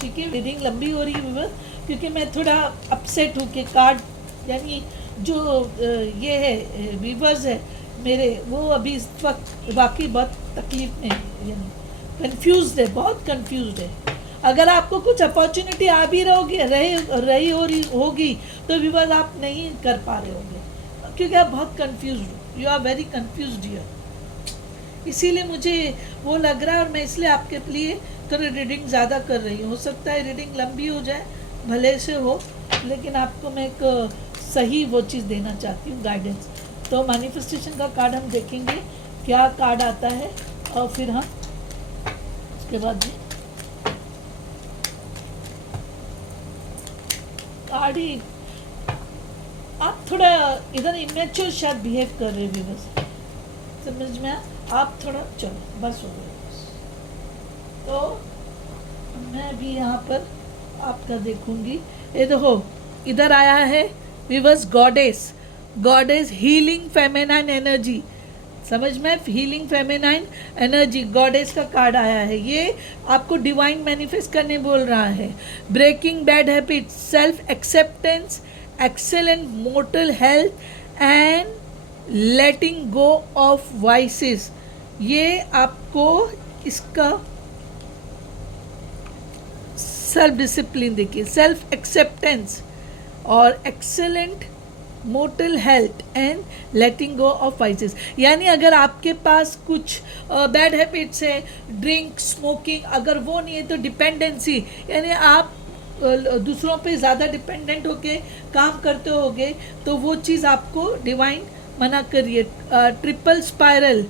ठीक है, रीडिंग लंबी हो रही है व्यूअर्स क्योंकि मैं थोड़ा अपसेट हूँ कि कार्ड, यानी जो ये है व्यूअर्स है मेरे, वो अभी इस वक्त वाकई बहुत तकलीफ में है, यानी कंफ्यूज्ड है, बहुत कंफ्यूज्ड है। अगर आपको कुछ अपॉर्चुनिटी आ भी रही होगी तो व्यूअर्स आप नहीं कर पा रहे होंगे क्योंकि आप बहुत कंफ्यूज्ड हो, you are very confused here. इसीलिए मुझे वो लग रहा है और मैं इसलिए आपके लिए थोड़ी रीडिंग ज़्यादा कर रही हूँ। हो सकता है रीडिंग लंबी हो जाए, भले से हो, लेकिन आपको मैं एक सही वो चीज़ देना चाहती हूँ, गाइडेंस। तो मैनिफेस्टेशन का कार्ड हम देखेंगे क्या कार्ड आता है, और फिर हम उसके बाद कार्ड ही, आप थोड़ा इधर इमेच्योर शायद बिहेव कर रहे हो, समझ में आप थोड़ा, चलो बस हो गया बस। तो मैं भी यहाँ पर आपका देखूंगी। ये देखो इधर आया है weavers, goddess, goddess healing feminine energy, समझ में, हीलिंग फेमिनाइन एनर्जी, गॉडेस का कार्ड आया है। ये आपको डिवाइन मैनिफेस्ट करने बोल रहा है। Breaking bad habit, self acceptance, excellent mortal health and letting go of vices. ये आपको इसका सेल्फ डिसिप्लिन देखिए, सेल्फ एक्सेप्टेंस और excellent mortal health and letting go of vices. यानी अगर आपके पास कुछ बैड हैबिट्स है, ड्रिंक, स्मोकिंग, अगर वो नहीं है तो डिपेंडेंसी, यानी आप दूसरों पे ज़्यादा डिपेंडेंट होके काम करते होगे, तो वो चीज़ आपको डिवाइन मना करिए। Triple spiral,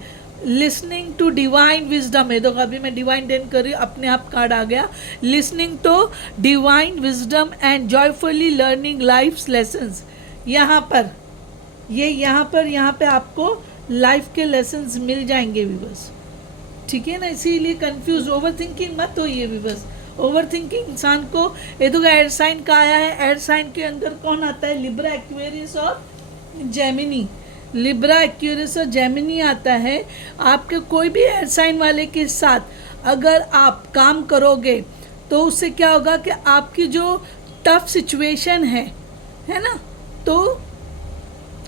listening to divine wisdom है, तो अभी मैं डिवाइन डेन कर रही हूँ, अपने आप कार्ड आ गया। Listening to divine wisdom and joyfully learning life's lessons. यहाँ पे आपको लाइफ के लेसन्स मिल जाएंगे व्यूअर्स, ठीक है ना। इसीलिए कंफ्यूज, ओवर थिंकिंग मत होइए व्यूअर्स। ओवर थिंकिंग इंसान को, ये तो एयर साइन का आया है, एयर साइन के अंदर कौन आता है, लिब्रा, एक्वेरियस और जेमिनी। लिब्रा, एक्वेरियस और जेमिनी आता है। आपके कोई भी एयर साइन वाले के साथ अगर आप काम करोगे तो उससे क्या होगा कि आपकी जो टफ सिचुएशन है ना, तो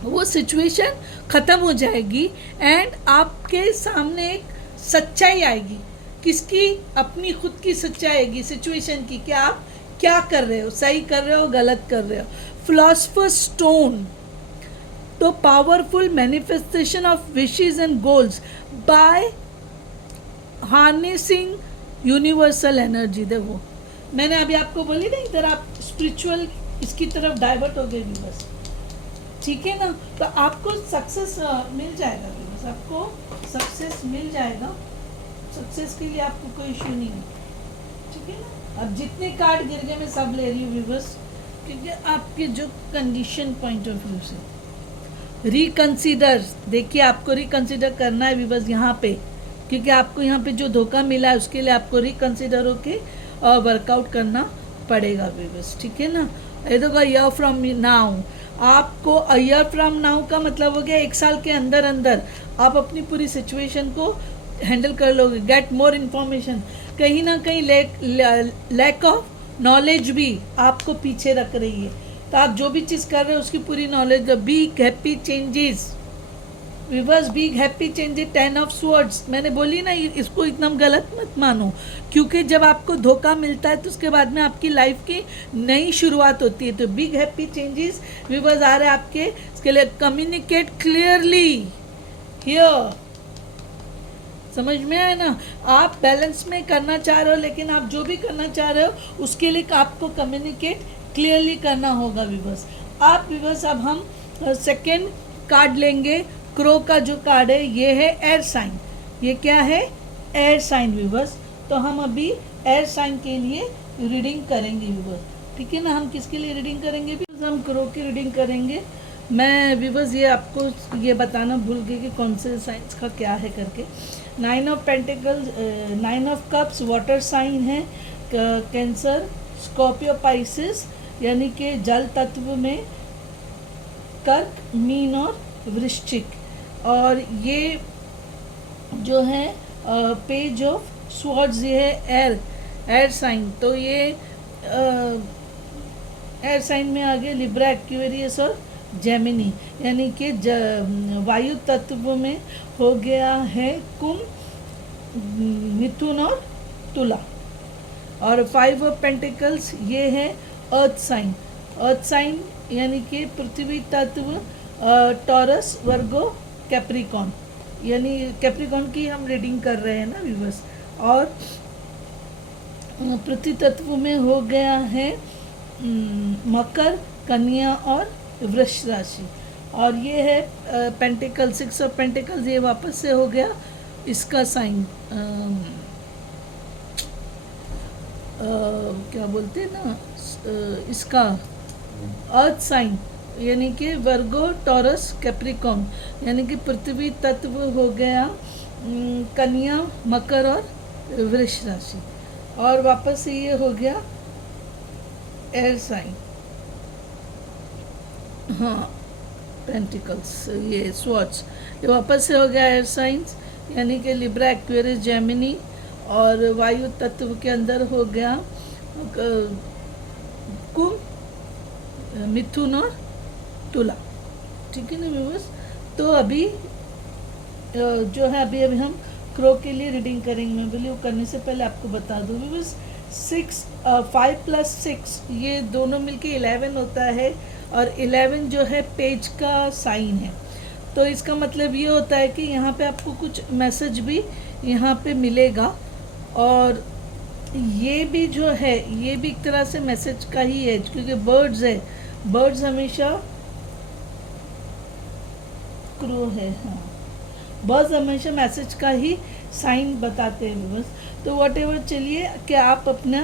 वो सिचुएशन ख़त्म हो जाएगी एंड आपके सामने एक सच्चाई आएगी। किसकी? अपनी खुद की सच्चाई आएगी सिचुएशन की, कि आप क्या कर रहे हो, सही कर रहे हो, गलत कर रहे हो। फिलॉसफर स्टोन, तो powerful manifestation of wishes and goals by harnessing universal energy. देखो मैंने अभी आपको बोली ना, इधर आप स्पिरिचुअल इसकी तरफ डाइवर्ट हो गए भी बस, ठीक है ना। तो आपको सक्सेस मिल जाएगा बस, आपको सक्सेस मिल जाएगा। सक्सेस के लिए आपको कोई इशू नहीं है, ठीक है ना। अब जितने कार्ड गिर गए मैं सब ले रही हूँ व्यूअर्स, क्योंकि आपके जो कंडीशन पॉइंट ऑफ व्यू से रिकंसीडर, देखिए आपको रिकंसीडर करना है व्यूअर्स यहाँ पे, क्योंकि आपको यहाँ पे जो धोखा मिला है उसके लिए आपको रिकंसीडर होके वर्कआउट करना पड़ेगा व्यूअर्स, ठीक है ना। ये तो ईयर फ्रॉम नाउ, आपको ईयर फ्रॉम नाउ का मतलब हो गया 1 साल के अंदर अंदर आप अपनी पूरी सिचुएशन को हैंडल कर लोगे। गेट मोर इन्फॉर्मेशन, कहीं ना कहीं लैक ऑफ नॉलेज भी आपको पीछे रख रही है, तो आप जो भी चीज़ कर रहे हो उसकी पूरी knowledge. Big happy changes reverse, big happy changes, 10 of swords, मैंने बोली ना, इसको एकदम गलत मत मानो, क्योंकि जब आपको धोखा मिलता है तो उसके बाद में आपकी लाइफ की नई शुरुआत होती है। तो बिग हैप्पी चेंजेस रिवर्स आ रहे हैं आपके, इसके लिए कम्युनिकेट क्लियरली हियर, समझ में आया ना। आप बैलेंस में करना चाह रहे हो, लेकिन आप जो भी करना चाह रहे हो उसके लिए आपको कम्युनिकेट क्लियरली करना होगा व्यूवर्स। आप व्यूवर्स अब हम सेकेंड कार्ड लेंगे। क्रो का जो कार्ड है ये है एयर साइन, ये क्या है, एयर साइन व्यूवर्स। तो हम अभी एयर साइन के लिए रीडिंग करेंगे व्यूवर्स, ठीक है ना। हम किसके लिए रीडिंग करेंगे भी, हम क्रो की रीडिंग करेंगे। मैं व्यूवर्स ये आपको ये बताना भूल गई कि कौन से साइंस का क्या है करके। 9 of pentacles, 9 of cups water sign है, कैंसर, स्कॉर्पियो, पाइसिस यानी कि जल तत्व में कर्क, मीन और वृश्चिक। और ये जो है पेज ऑफ स्वॉर्ड्स, ये है एयर साइन। तो ये एयर साइन में आगे लिब्रा, एक्वेरियस और जेमिनी यानी कि वायु तत्व में हो गया है कुंभ, मिथुन और तुला। और 5 ऑफ पेंटिकल्स ये है अर्थ साइन। अर्थ साइन यानी कि पृथ्वी तत्व, टॉरस, वर्गो, कैप्रिकॉन, यानी कैप्रिकॉन की हम रीडिंग कर रहे हैं ना व्यूवर्स। और पृथ्वी तत्व में हो गया है मकर, कन्या और वृष राशि। और ये है पेंटिकल, 6 ऑफ पेंटिकल्स, ये वापस से हो गया इसका साइन, क्या बोलते हैं ना, इसका अर्थ साइन यानी कि वर्गो, टॉरस, कैप्रिकॉन यानी कि पृथ्वी तत्व हो गया कन्या, मकर और वृष राशि। और वापस से ये हो गया एयर साइन, हाँ पेंटिकल्स, ये स्वॉर्ड्स, ये वापस से हो गया एयर साइंस यानी कि लिब्रा, एक्वेरियस, जेमिनी। और वायु तत्व के अंदर हो गया कुंभ, मिथुन और तुला, ठीक है ना व्यूअर्स। तो अभी जो है अभी हम क्रो के लिए रीडिंग करेंगे। मैं बोली वो करने से पहले आपको बता दूँ व्यूअर्स, 5 + 6 ये दोनों मिलके 11 होता है। और 11 जो है पेज का साइन है। तो इसका मतलब ये होता है कि यहाँ पे आपको कुछ मैसेज भी यहाँ पे मिलेगा। और ये भी जो है ये भी एक तरह से मैसेज का ही है, क्योंकि बर्ड्स है, बर्ड्स हमेशा क्रो है, हाँ बर्ड्स हमेशा मैसेज का ही साइन बताते हैं बस। तो वॉट एवर, चलिए कि आप अपना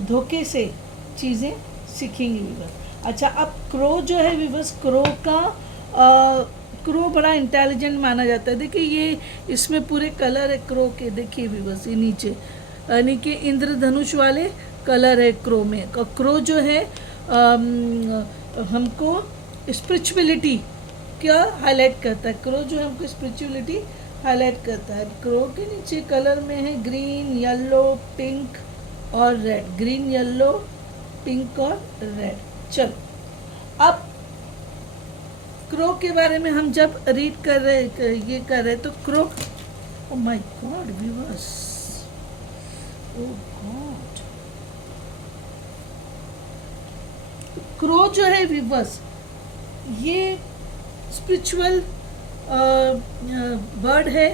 धोखे से चीज़ें सीखेंगे विवर्स। अच्छा, अब क्रो जो है विवर्स, क्रो का क्रो बड़ा इंटेलिजेंट माना जाता है। देखिए ये इसमें पूरे कलर है क्रो के, देखिए विवर्स ये नीचे यानी कि इंद्रधनुष वाले कलर है क्रो में। क्रो जो है हमको स्पिरिचुअलिटी क्या हाईलाइट करता है। क्रो जो है हमको स्पिरिचुअलिटी हाईलाइट करता है। क्रो के नीचे कलर में है ग्रीन, येलो, पिंक और रेड, ग्रीन, येलो, पिंक और रेड। चलो अब क्रो के बारे में हम जब रीड कर रहे ये कर रहे तो crow, oh my God viewers, oh God, crow जो है व्यूअर्स ये स्पिरिचुअल वर्ड है।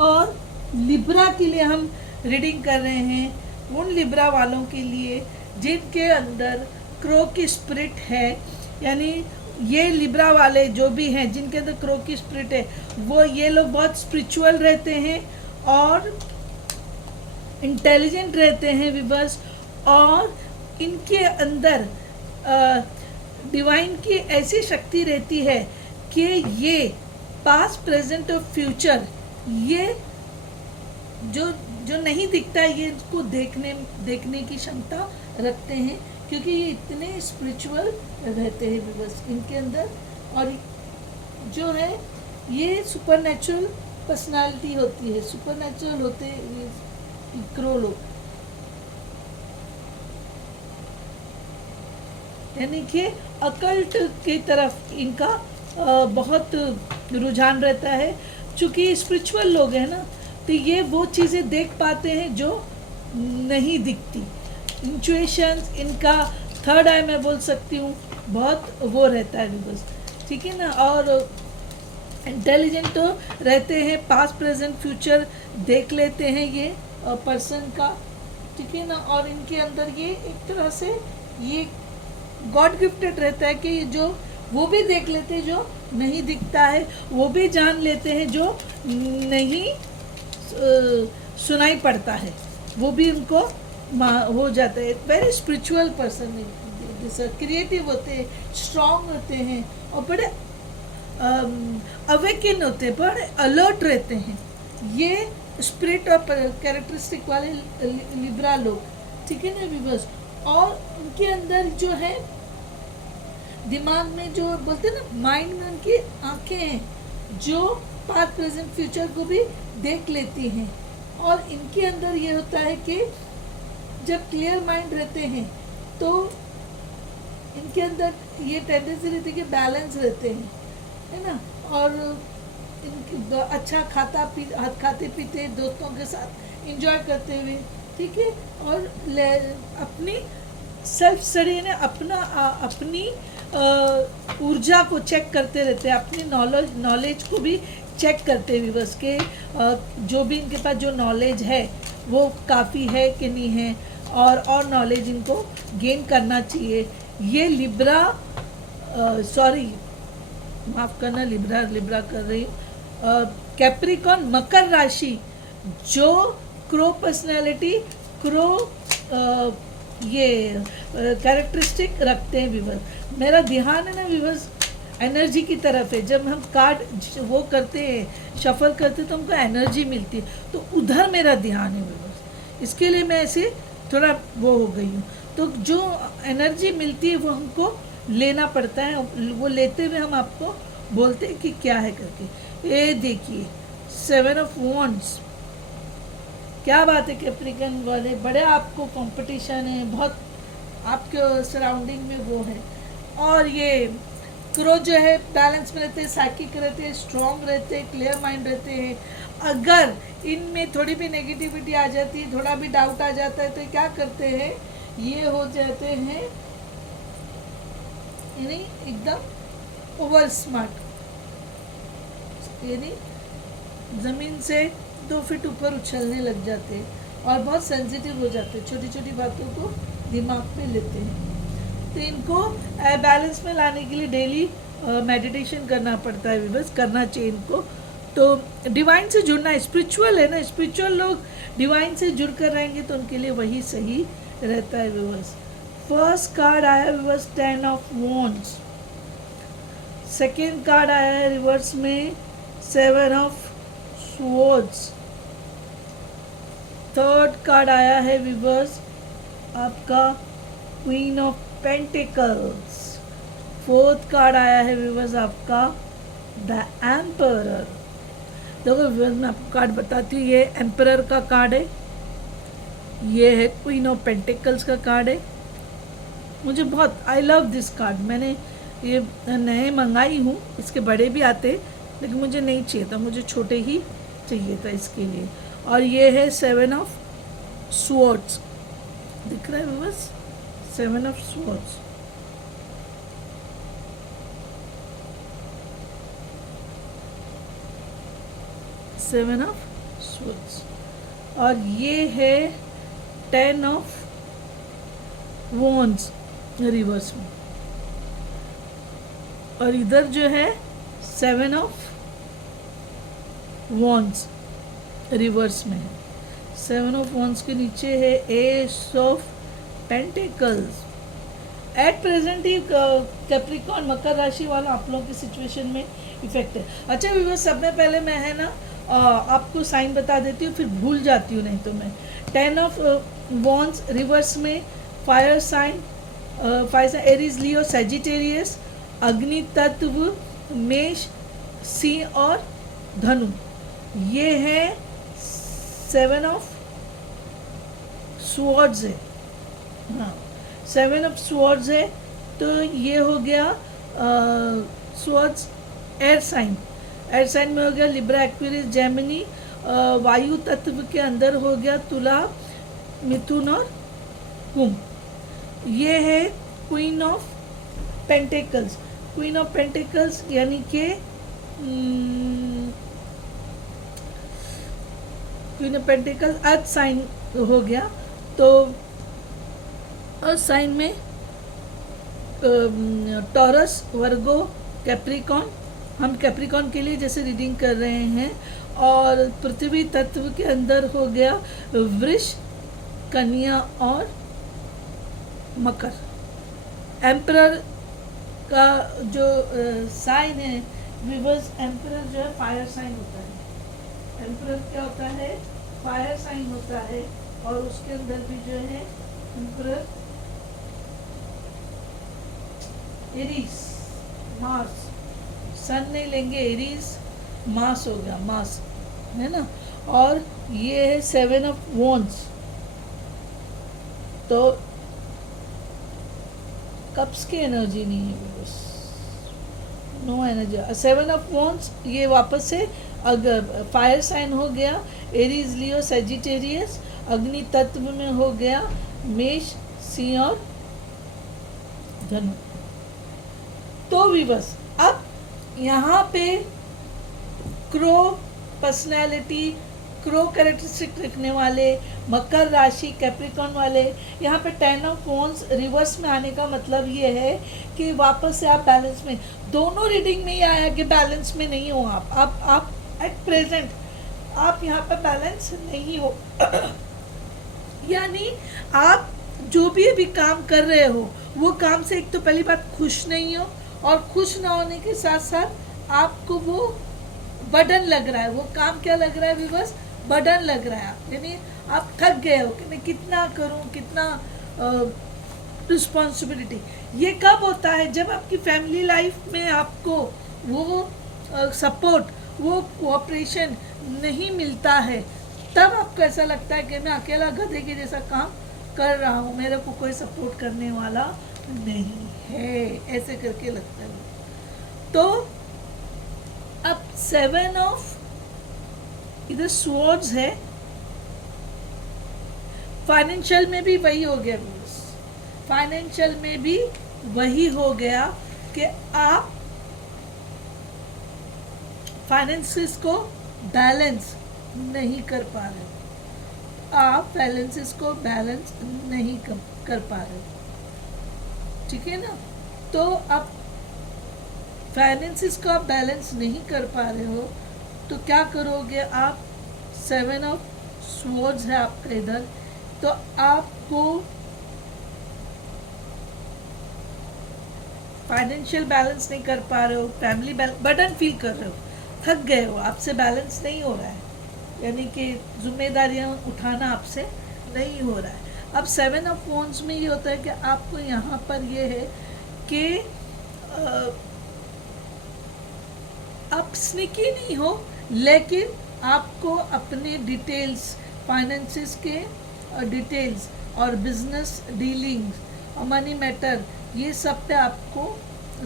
और लिब्रा के लिए हम रीडिंग कर रहे हैं, उन लिब्रा वालों के लिए जिनके अंदर क्रो की स्पिरिट है। यानी ये लिब्रा वाले जो भी हैं जिनके अंदर क्रो की स्पिरिट है, वो ये लोग बहुत स्पिरिचुअल रहते हैं और इंटेलिजेंट रहते हैं विवर्स। और इनके अंदर डिवाइन की ऐसी शक्ति रहती है कि ये पास्ट, प्रेजेंट और फ्यूचर, ये जो नहीं दिखता है, ये इसको देखने की क्षमता रखते हैं, क्योंकि ये इतने स्पिरिचुअल रहते हैं बस इनके अंदर। और जो है ये सुपर नेचुरल पर्सनालिटी होती है, सुपर नेचुरल होते हैं ये क्रो लोग, यानी कि अकल्ट की तरफ इनका बहुत रुझान रहता है। चूँकि स्पिरिचुअल लोग हैं ना, तो ये वो चीज़ें देख पाते हैं जो नहीं दिखती। इंट्यूशंस इनका थर्ड आई मैं बोल सकती हूँ, बहुत वो रहता है बस, ठीक है ना। और इंटेलिजेंट तो रहते हैं, पास्ट, प्रेजेंट, फ्यूचर देख लेते हैं ये पर्सन का, ठीक है ना। और इनके अंदर ये एक तरह से ये गॉड गिफ्टेड रहता है कि जो वो भी देख लेते हैं जो नहीं दिखता है, वो भी जान लेते हैं जो नहीं सुनाई पड़ता है, वो भी उनको हो जाता है। वेरी स्पिरिचुअल पर्सन, क्रिएटिव होते हैं, स्ट्रांग होते हैं और बड़े अवेकन होते हैं, बड़े अलर्ट रहते हैं। ये स्पिरिट और कैरेक्टरिस्टिक वाले लिब्रा लोग, ठीक है ना व्यूअर्स। और उनके अंदर जो है दिमाग में जो बोलते हैं ना, माइंड में उनकी आंखें हैं जो पास्ट प्रेजेंट फ्यूचर को भी देख लेती हैं। और इनके अंदर ये होता है कि जब क्लियर माइंड रहते हैं तो इनके अंदर ये टेंडेंसी रहती है कि बैलेंस रहते हैं, है ना। और इनकी अच्छा खाते पीते दोस्तों के साथ एंजॉय करते हुए, ठीक है। और अपनी सेल्फ स्टडी ने अपनी ऊर्जा को चेक करते रहते हैं, अपनी नॉलेज को भी चेक करते हुए बस के जो भी इनके पास जो नॉलेज है वो काफ़ी है कि नहीं है, और नॉलेज इनको गेन करना चाहिए। ये लिब्रा, सॉरी माफ़ करना, लिब्रा कर रही हूँ। कैप्रिकॉन मकर राशि, जो क्रो पर्सनैलिटी, क्रो ये कैरेक्टरिस्टिक रखते हैं व्यूअर्स। मेरा ध्यान है ना व्यूअर्स एनर्जी की तरफ है। जब हम कार्ड वो करते हैं, शफल करते हैं, तो हमको एनर्जी मिलती है, तो उधर मेरा ध्यान है व्यूअर्स। इसके लिए मैं ऐसे थोड़ा वो हो गई हूँ। तो जो एनर्जी मिलती है वो हमको लेना पड़ता है, वो लेते हुए हम आपको बोलते हैं कि क्या है करके। ये देखिए 7 ऑफ वॉन्ड्स, क्या बात है कैप्रिकॉन वाले, बड़े आपको कंपटीशन है, बहुत आपके सराउंडिंग में वो है। और ये क्रो जो है बैलेंस में रहते हैं, साइकिक रहते हैं, स्ट्रॉन्ग रहते हैं, क्लियर माइंड रहते हैं। अगर इनमें थोड़ी भी नेगेटिविटी आ जाती है, थोड़ा भी डाउट आ जाता है, तो क्या करते हैं, ये हो जाते हैं यानी एकदम ओवर स्मार्ट, यानी ज़मीन से 2 फीट ऊपर उछलने लग जाते हैं और बहुत सेंसिटिव हो जाते हैं, छोटी छोटी बातों को दिमाग पे लेते हैं। तो इनको बैलेंस में लाने के लिए डेली मेडिटेशन करना पड़ता है व्यूअर्स, करना चाहिए इनको। तो डिवाइन से जुड़ना, स्पिरिचुअल है ना, स्पिरिचुअल लोग डिवाइन से जुड़ कर रहेंगे तो उनके लिए वही सही रहता है व्यूअर्स। फर्स्ट कार्ड आया viewers 10 of wands, second card आया है रिवर्स में 7 ऑफ स्वॉर्ड्स, थर्ड कार्ड आया है व्यूअर्स आपका queen of pentacles, fourth card आया है व्यूअर्स आपका द एम्परर। देखो व्यूअर्स मैं आपको कार्ड बताती हूँ, ये एम्परर का कार्ड है, ये है क्वीन ऑफ पेंटिकल्स का कार्ड है। मुझे बहुत आई लव दिस कार्ड, मैंने ये नए मंगाई हूँ, इसके बड़े भी आते लेकिन मुझे नहीं चाहिए था, मुझे छोटे ही चाहिए था इसके लिए। और ये है 7 ऑफ स्वॉर्ड्स, दिख रहा है viewers, 7 of swords. Seven of swords, और ये है 10 ऑफ वॉन्ड्स रिवर्स में, और इधर जो है 7 ऑफ वॉन्ड्स रिवर्स में है। 7 ऑफ वॉन्ड्स के नीचे है ace of pentacles. At present ही कैप्रिकॉन मकर राशि वाला आप लोगों की सिचुएशन में इफेक्ट है। अच्छा व्यूअर्स, सब में पहले मैं है ना आपको साइन बता देती हूँ, फिर भूल जाती हूँ नहीं तो मैं। 10 ऑफ वॉन्ड्स रिवर्स में फायर साइन, एरीज, लियो, सेजिटेरियस, अग्नि तत्व, मेष, सिंह और धनु। ये है 7 ऑफ स्वॉर्ड्स है, हाँ 7 ऑफ स्वॉर्ड्स है। तो ये हो गया swords air sign, air sign में हो गया लिब्रा, एक्वेरियस, जेमिनी। वायु तत्व के अंदर हो गया तुला, मिथुन और कुंभ। ये है queen of pentacles, queen of pentacles यानी कि queen of pentacles earth sign हो गया। तो अर्थ साइन में टॉरस, वर्गो, कैप्रिकॉन, हम कैप्रिकॉन के लिए जैसे रीडिंग कर रहे हैं। और पृथ्वी तत्व के अंदर हो गया वृष, कन्या और मकर। एम्परर का जो साइन है विवर्स, एम्परर जो है फायर साइन होता है। एम्परर क्या होता है? फायर साइन होता है। और उसके अंदर भी जो है एम्परर एरीज, मार्स, सन नहीं लेंगे, एरीज मास हो गया, मास है ना। और ये है 7 ऑफ वॉन्ड्स, तो कप्स की एनर्जी नहीं है बस, नो एनर्जी। 7 ऑफ वॉन्ड्स ये वापस से अगर फायर साइन हो गया, एरीज, लियो, सेजिटेरियस। अग्नि तत्व में हो गया मेष, सिंह और धनु। तो भी बस अब यहाँ पे क्रो पर्सनैलिटी, क्रो कैरेक्टरिस्टिक रखने वाले, मकर राशि, कैप्रिकॉर्न वाले, यहाँ पे 10 ऑफ वॉन्ड्स रिवर्स में आने का मतलब ये है कि वापस से आप बैलेंस में, दोनों रीडिंग में ये आया कि बैलेंस में नहीं हो आप एट प्रेजेंट आप यहाँ पे बैलेंस नहीं हो यानी आप जो भी अभी काम कर रहे हो वो काम से एक तो पहली बात खुश नहीं हो, और खुश ना होने के साथ साथ आपको वो बर्डन लग रहा है। वो काम क्या लग रहा है विवर्स? बर्डन लग रहा है, यानी आप थक गए हो कि मैं कितना करूं, कितना रिस्पॉन्सिबिलिटी। ये कब होता है? जब आपकी फैमिली लाइफ में आपको वो सपोर्ट, वो कोऑपरेशन नहीं मिलता है, तब आपको ऐसा लगता है कि मैं अकेला गधे के जैसा काम कर रहा हूँ, मेरे को कोई सपोर्ट करने वाला नहीं है, ऐसे करके लगता है। तो अब 7 ऑफ इधर स्वॉर्ड्स है, फाइनेंशियल में भी वही हो गया, फाइनेंशियल में भी वही हो गया कि आप फाइनेंसेस को बैलेंस नहीं कर पा रहे हो, आप फाइनेंसेस को बैलेंस नहीं कर पा रहे हो, ठीक है ना। तो अब फाइनेंसेस को आप बैलेंस नहीं कर पा रहे हो तो क्या करोगे आप? 7 ऑफ स्वॉर्ड्स है आपका इधर, तो आपको फाइनेंशियल बैलेंस नहीं कर पा रहे हो, फैमिली बर्डन फील कर रहे हो, थक गए हो, आपसे बैलेंस नहीं हो रहा है, यानी कि जिम्मेदारियां उठाना आपसे नहीं हो रहा है। अब 7 ऑफ वॉन्ड्स में ये होता है कि आपको यहाँ पर ये है कि आप स्निकी नहीं हो, लेकिन आपको अपने डिटेल्स, फाइनेंसेस के डिटेल्स और बिजनेस डीलिंग्स और मनी मैटर, ये सब पे आपको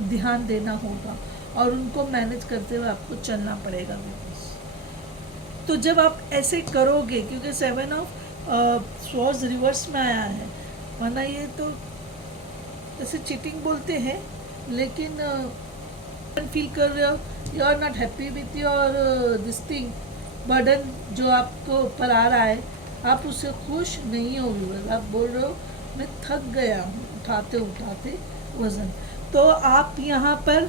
ध्यान देना होगा और उनको मैनेज करते हुए आपको चलना पड़ेगा बिजनेस। तो जब आप ऐसे करोगे, क्योंकि 7 ऑफ स्वॉर्ड्स रिवर्स में आया है, वरना ये तो ऐसे चीटिंग बोलते हैं, लेकिन फील कर रहे हो, you are not happy with your this thing, burden जो आपको ऊपर आ रहा है, आप उससे खुश नहीं हो, आप बोल रहे हो मैं थक गया हूँ उठाते उठाते वजन। तो आप यहाँ पर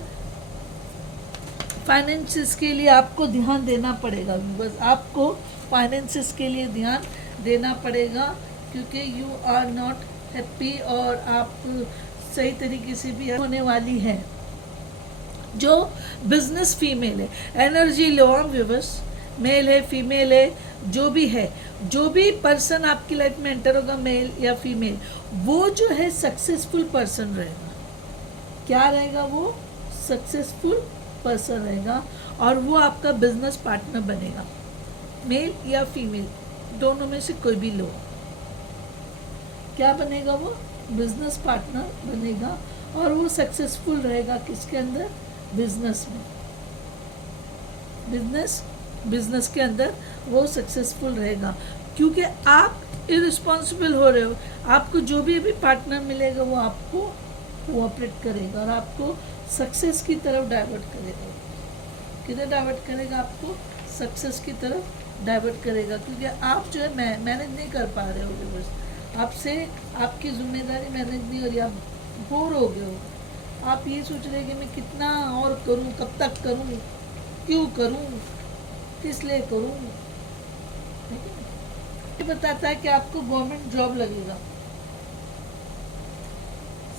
फाइनेंसेस के लिए आपको ध्यान देना पड़ेगा, बस आपको फाइनेंसेस के लिए ध्यान देना पड़ेगा, क्योंकि यू आर नॉट हैप्पी और आप सही तरीके से भी होने वाली है। जो बिजनेस फीमेल है, एनर्जी लो व्यूअर्स, मेल है फीमेल है, जो भी है, जो भी पर्सन आपकी लाइफ में एंटर होगा, मेल या फीमेल, वो जो है सक्सेसफुल पर्सन रहेगा। क्या रहेगा? वो सक्सेसफुल पर्सन रहेगा और वो आपका बिजनेस पार्टनर बनेगा, मेल या फीमेल, दोनों में से कोई भी लो। क्या बनेगा? वो बिजनेस पार्टनर बनेगा और वो सक्सेसफुल रहेगा किसके अंदर? बिजनेस में। बिजनेस के अंदर वो सक्सेसफुल रहेगा, क्योंकि आप इररिस्पॉन्सिबल हो रहे हो। आपको जो भी अभी पार्टनर मिलेगा वो आपको कोऑपरेट करेगा और आपको सक्सेस की तरफ डाइवर्ट करेगा। किधर डाइवर्ट करेगा? आपको सक्सेस की तरफ डाइवर्ट करेगा, क्योंकि आप जो है मैनेज नहीं कर पा रहे हो, बस आपसे आपकी जिम्मेदारी मैनेज नहीं हो रही, आप बोर हो गए हो। आप ये सोच रहे हैं कि मैं कितना और करूं, कब तक करूं, क्यों करूं, किस लिए करोगे, ठीक है। ये बताता है कि आपको गवर्नमेंट जॉब लगेगा,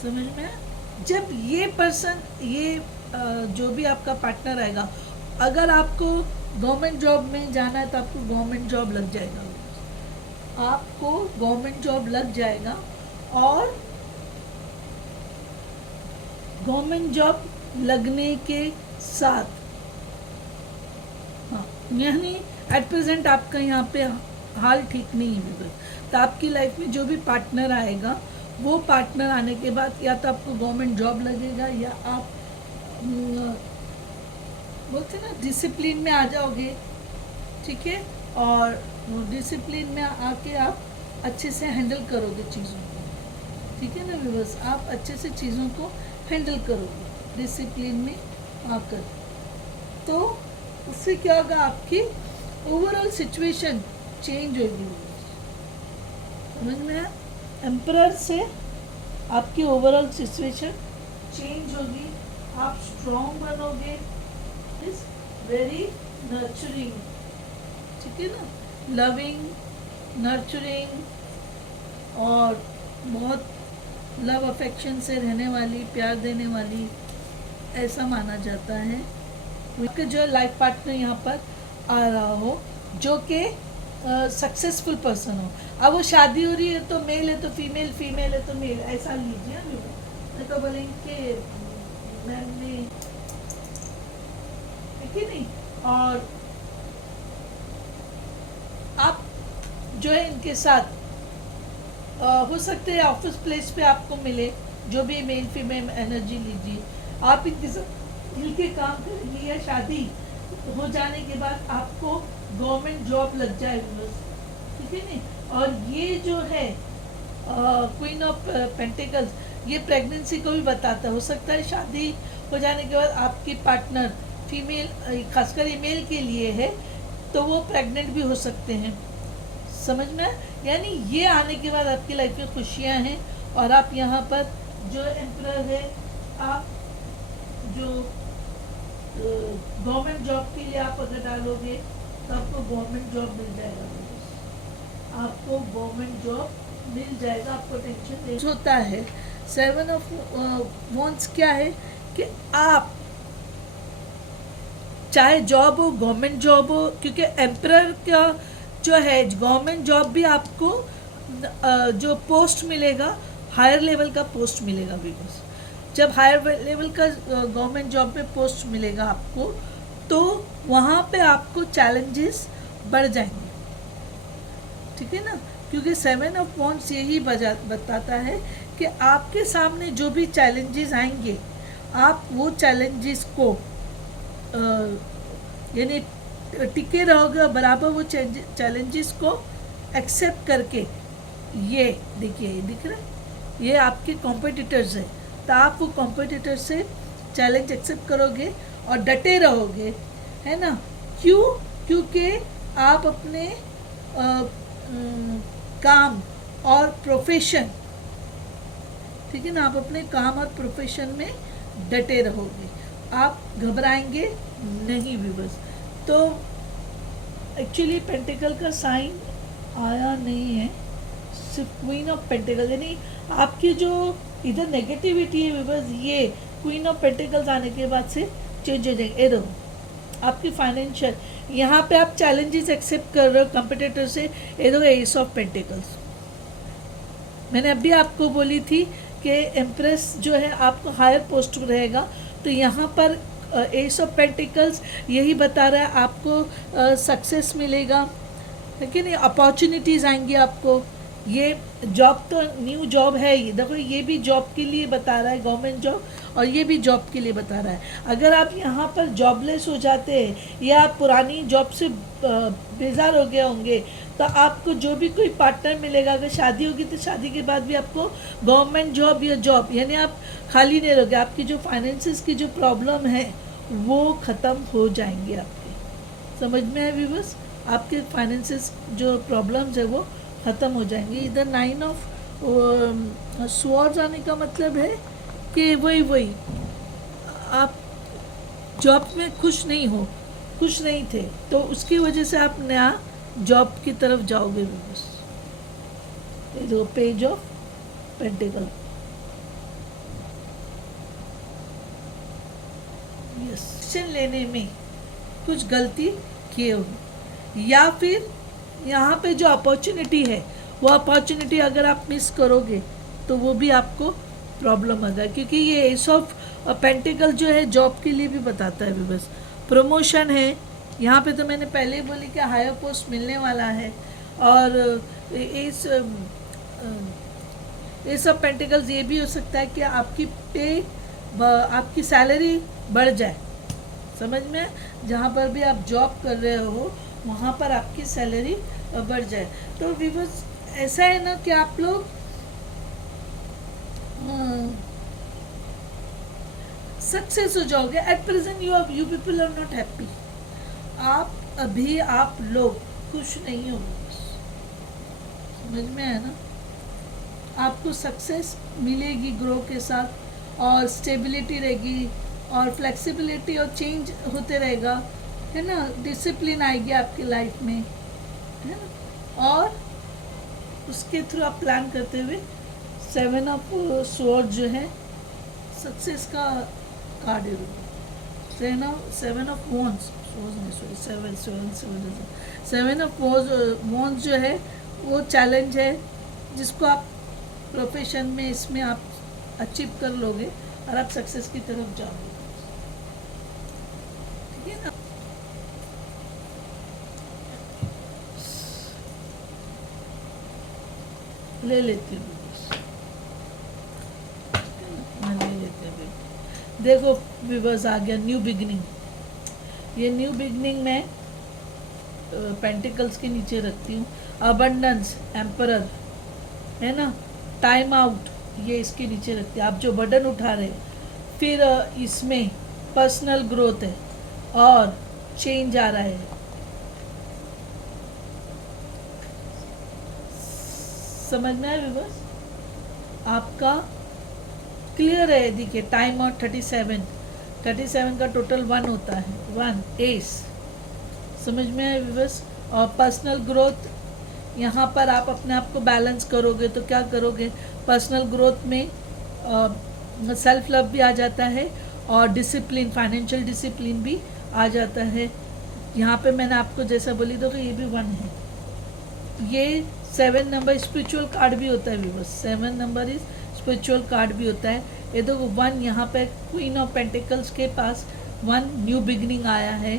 समझ में आया? जब ये पर्सन, ये जो भी आपका पार्टनर आएगा, अगर आपको गवर्नमेंट जॉब में जाना है तो आपको गवर्नमेंट जॉब लग जाएगा, आपको गवर्नमेंट जॉब लग जाएगा। और गवर्नमेंट जॉब लगने के साथ, हाँ, यानी एट प्रेजेंट आपका यहाँ पे हाल ठीक नहीं है, तो आपकी लाइफ में जो भी पार्टनर आएगा, वो पार्टनर आने के बाद या तो आपको गवर्नमेंट जॉब लगेगा, या आप बोलते ना डिसिप्लिन में आ जाओगे, ठीक है। और डिसिप्लिन में आके आप अच्छे से हैंडल करोगे चीज़ों को, ठीक है ना व्यूअर्स, आप अच्छे से चीज़ों को हैंडल करोगे डिसिप्लिन में आकर। तो उससे क्या होगा, आपकी ओवरऑल सिचुएशन चेंज होगी, समझ में आया? एम्परर से आपकी ओवरऑल सिचुएशन चेंज होगी, आप स्ट्रॉन्ग बनोगे, इज वेरी नर्चरिंग, ठीक है ना, लविंग, नर्चरिंग, और बहुत लव अफेक्शन से रहने वाली, प्यार देने वाली, ऐसा माना जाता है। आपके जो लाइफ पार्टनर यहाँ पर आ रहा हो, जो कि सक्सेसफुल पर्सन हो। अब वो शादी हो रही है तो मेल है तो फीमेल, फीमेल है तो मेल, ऐसा लीजिए। नहीं तो बोलेंगे मैंने, ठीक है नहीं। और आप जो है इनके साथ हो सकते हैं ऑफिस प्लेस पे आपको मिले, जो भी मेल फीमेल एनर्जी लीजिए, आप इनके साथ मिलके काम करेंगे, या शादी हो जाने के बाद आपको गवर्नमेंट जॉब लग जाएगी, ठीक है नहीं। और ये जो है क्वीन ऑफ पेंटिकल्स, ये प्रेगनेंसी को भी बताता है। हो सकता है शादी हो जाने के बाद आपकी पार्टनर फीमेल, खासकर ये मेल के लिए है, तो वो प्रेग्नेंट भी हो सकते हैं, समझ में। यानी ये आने के बाद आपकी लाइफ में खुशियां हैं। और आप यहाँ पर जो एम्परर है, आप जो गवर्नमेंट जॉब के लिए आप अगर डालोगे तो आपको गवर्नमेंट जॉब मिल जाएगा, आपको गवर्नमेंट जॉब मिल जाएगा, आपको टेंशन नहीं होता है। 7 ऑफ वॉन्ड्स क्या है कि आप चाहे जॉब हो, गवर्नमेंट जॉब हो, क्योंकि एम्परर का जो है गवर्नमेंट जॉब भी आपको जो पोस्ट मिलेगा, हायर लेवल का पोस्ट मिलेगा। बिकॉज जब हायर लेवल का गवर्नमेंट जॉब में पोस्ट मिलेगा आपको, तो वहाँ पे आपको चैलेंजेस बढ़ जाएंगे, ठीक है ना। क्योंकि 7 ऑफ वॉन्ड्स यही बताता है कि आपके सामने जो भी चैलेंजेस आएंगे, आप वो चैलेंजेस को यानी टिके रहोगे, बराबर वो चैलेंजेस को एक्सेप्ट करके। ये देखिए, ये दिख रहा है, ये आपके कॉम्पिटिटर्स है, तो आप वो कॉम्पिटिटर से चैलेंज एक्सेप्ट करोगे और डटे रहोगे, है ना। क्यों? क्योंकि आप अपने काम और प्रोफेशन, ठीक है ना, आप अपने काम और प्रोफेशन में डटे रहोगे, आप घबराएंगे नहीं भी। बस तो एक्चुअली पेंटिकल का साइन आया नहीं है, सिर्फ क्वीन ऑफ पेंटिकल, यानी आपकी जो इधर नेगेटिविटी है बस, ये क्वीन ऑफ पेंटिकल्स आने के बाद से चेंज हो जाएंगे। ये आपकी फाइनेंशियल, यहाँ पे आप चैलेंजेस एक्सेप्ट कर रहे हो कंपटीटर से, ये दो एस ऑफ पेंटिकल्स। मैंने अभी आपको बोली थी कि एम्प्रेस जो है आपको हायर पोस्ट रहेगा, तो यहाँ पर एस ऑफ पेंटिकल्स यही बता रहा है आपको सक्सेस मिलेगा, है कि नहीं, अपॉर्चुनिटीज़ आएंगी आपको। ये जॉब तो न्यू जॉब है, ये देखो, ये भी जॉब के लिए बता रहा है, गवर्नमेंट जॉब, और ये भी जॉब के लिए बता रहा है। अगर आप यहाँ पर जॉबलेस हो जाते हैं या आप पुरानी जॉब से बेजार हो गए होंगे, तो आपको जो भी कोई पार्टनर मिलेगा, अगर शादी होगी तो शादी के बाद भी आपको गवर्नमेंट जॉब या जॉब, यानी आप खाली नहीं रहोगे, आपकी जो फाइनेंसिस की जो प्रॉब्लम है वो ख़त्म हो जाएंगे आपके। समझ में आए व्यूअर्स? आपके फाइनेंसिस जो प्रॉब्लम्स है वो ख़त्म हो जाएंगे। इधर 9 ऑफ स्वॉर्ड्स आने का मतलब है कि वही आप जॉब में खुश नहीं हो, खुश नहीं थे, तो उसकी वजह से आप नया जॉब की तरफ जाओगे भी बस। ये देखो पेज ऑफ पेंटिकल, डिसीजन लेने में कुछ गलती किए होगी, या फिर यहाँ पे जो अपॉर्चुनिटी है वो अपॉर्चुनिटी अगर आप मिस करोगे तो वो भी आपको प्रॉब्लम होगा, क्योंकि ये एस ऑफ पेंटिकल जो है जॉब के लिए भी बताता है भी बस। प्रमोशन है यहाँ पे, तो मैंने पहले ही बोली कि हायर पोस्ट मिलने वाला है, और इस एस ऑफ पेंटिकल्स ये भी हो सकता है कि आपकी पे, आपकी सैलरी बढ़ जाए, समझ में, जहाँ पर भी आप जॉब कर रहे हो वहाँ पर आपकी सैलरी बढ़ जाए। तो विवश ऐसा है ना कि आप लोग सक्सेस हो जाओगे। At present you people are not happy, आप लोग खुश नहीं हो, समझ में है ना। आपको सक्सेस मिलेगी ग्रो के साथ, और स्टेबिलिटी रहेगी, और फ्लेक्सिबिलिटी और चेंज होते रहेगा, है ना। डिसिप्लिन आएगी आपकी लाइफ में, है ना। और उसके थ्रू आप प्लान करते हुए 7 ऑफ स्वॉर्ड जो है सक्सेस का कार्ड है। 7 of wands, sorry 7 of wands जो है वो चैलेंज है जिसको आप प्रोफेशन में इसमें आप अचीव कर लोगे और आप सक्सेस की तरफ जाओगे, ठीक है ना। ले लेती हूँ, मैं ले लेती हूँ। देखो विवर्स आ गया न्यू बिगनिंग। ये न्यू बिगनिंग में पेंटिकल्स के नीचे रखती हूँ। अबंडेंस, एम्परर, है ना। टाइम आउट, ये इसके नीचे रखती है, आप जो बटन उठा रहे। फिर इसमें पर्सनल ग्रोथ है और चेंज आ रहा है। समझ में आया व्यूअर्स? आपका क्लियर है? देखिए टाइम आउट 37 का टोटल 1 होता है, 1 एस। समझ में आया व्यूअर्स? और पर्सनल ग्रोथ, यहाँ पर आप अपने आप को बैलेंस करोगे तो क्या करोगे, पर्सनल ग्रोथ में सेल्फ लव भी आ जाता है और डिसिप्लिन, फाइनेंशियल डिसिप्लिन भी आ जाता है। यहाँ पे मैंने आपको जैसा बोली तो ये भी 1 है। ये 7 नंबर स्पिरिचुअल कार्ड भी होता है viewers, 7 number is spiritual card भी होता है। ये देखो 1 यहाँ पे क्वीन ऑफ पेंटिकल्स के पास 1 न्यू बिगनिंग आया है।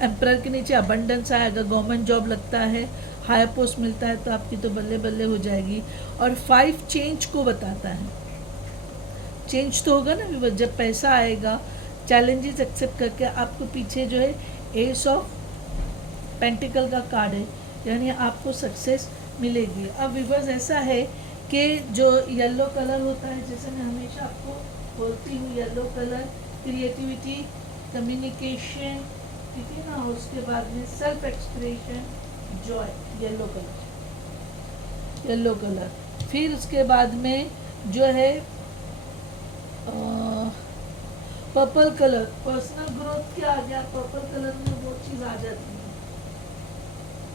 एम्परर के नीचे अबंडेंस आएगा, गवर्नमेंट जॉब लगता है, हायर पोस्ट मिलता है तो आपकी तो बल्ले बल्ले हो जाएगी। और 5 चेंज को बताता है, चेंज तो होगा ना व्यूअर्स, जब पैसा आएगा, चैलेंजेस एक्सेप्ट करके आपको पीछे जो है एस ऑफ पेंटिकल का कार्ड है, यानी आपको सक्सेस मिलेगी। अब व्यूअर्स ऐसा है कि जो येलो कलर होता है, जैसे मैं हमेशा आपको बोलती हूँ, येलो कलर क्रिएटिविटी, कम्युनिकेशन, ठीक है ना, उसके बाद में self expression, Joy, yellow colour. फिर उसके बाद में जो है पर्पल कलर, पर्सनल ग्रोथ क्या आ गया, पर्पल कलर में वो चीज़ आ जाती है,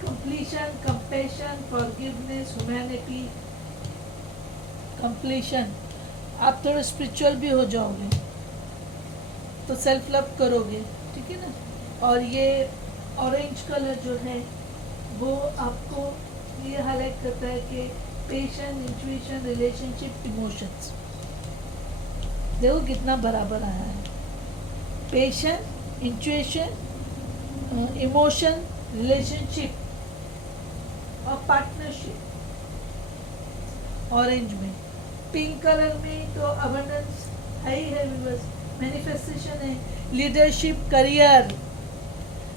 completion, compassion, forgiveness, humanity, completion. आप थोड़े स्पिरिचुअल भी हो जाओगे तो सेल्फ लव करोगे, ठीक है ना। और ये ऑरेंज कलर जो है वो आपको ये हाईलाइट करता है कि पेशेंस, इंट्यूशन, रिलेशनशिप, इमोशंस। देखो कितना बराबर आया है, पेशेंस, इंट्यूशन, इमोशन, रिलेशनशिप और पार्टनरशिप ऑरेंज में। पिंक कलर में तो अबंडेंस है ही है, मैनिफेस्टेशन है, लीडरशिप, करियर,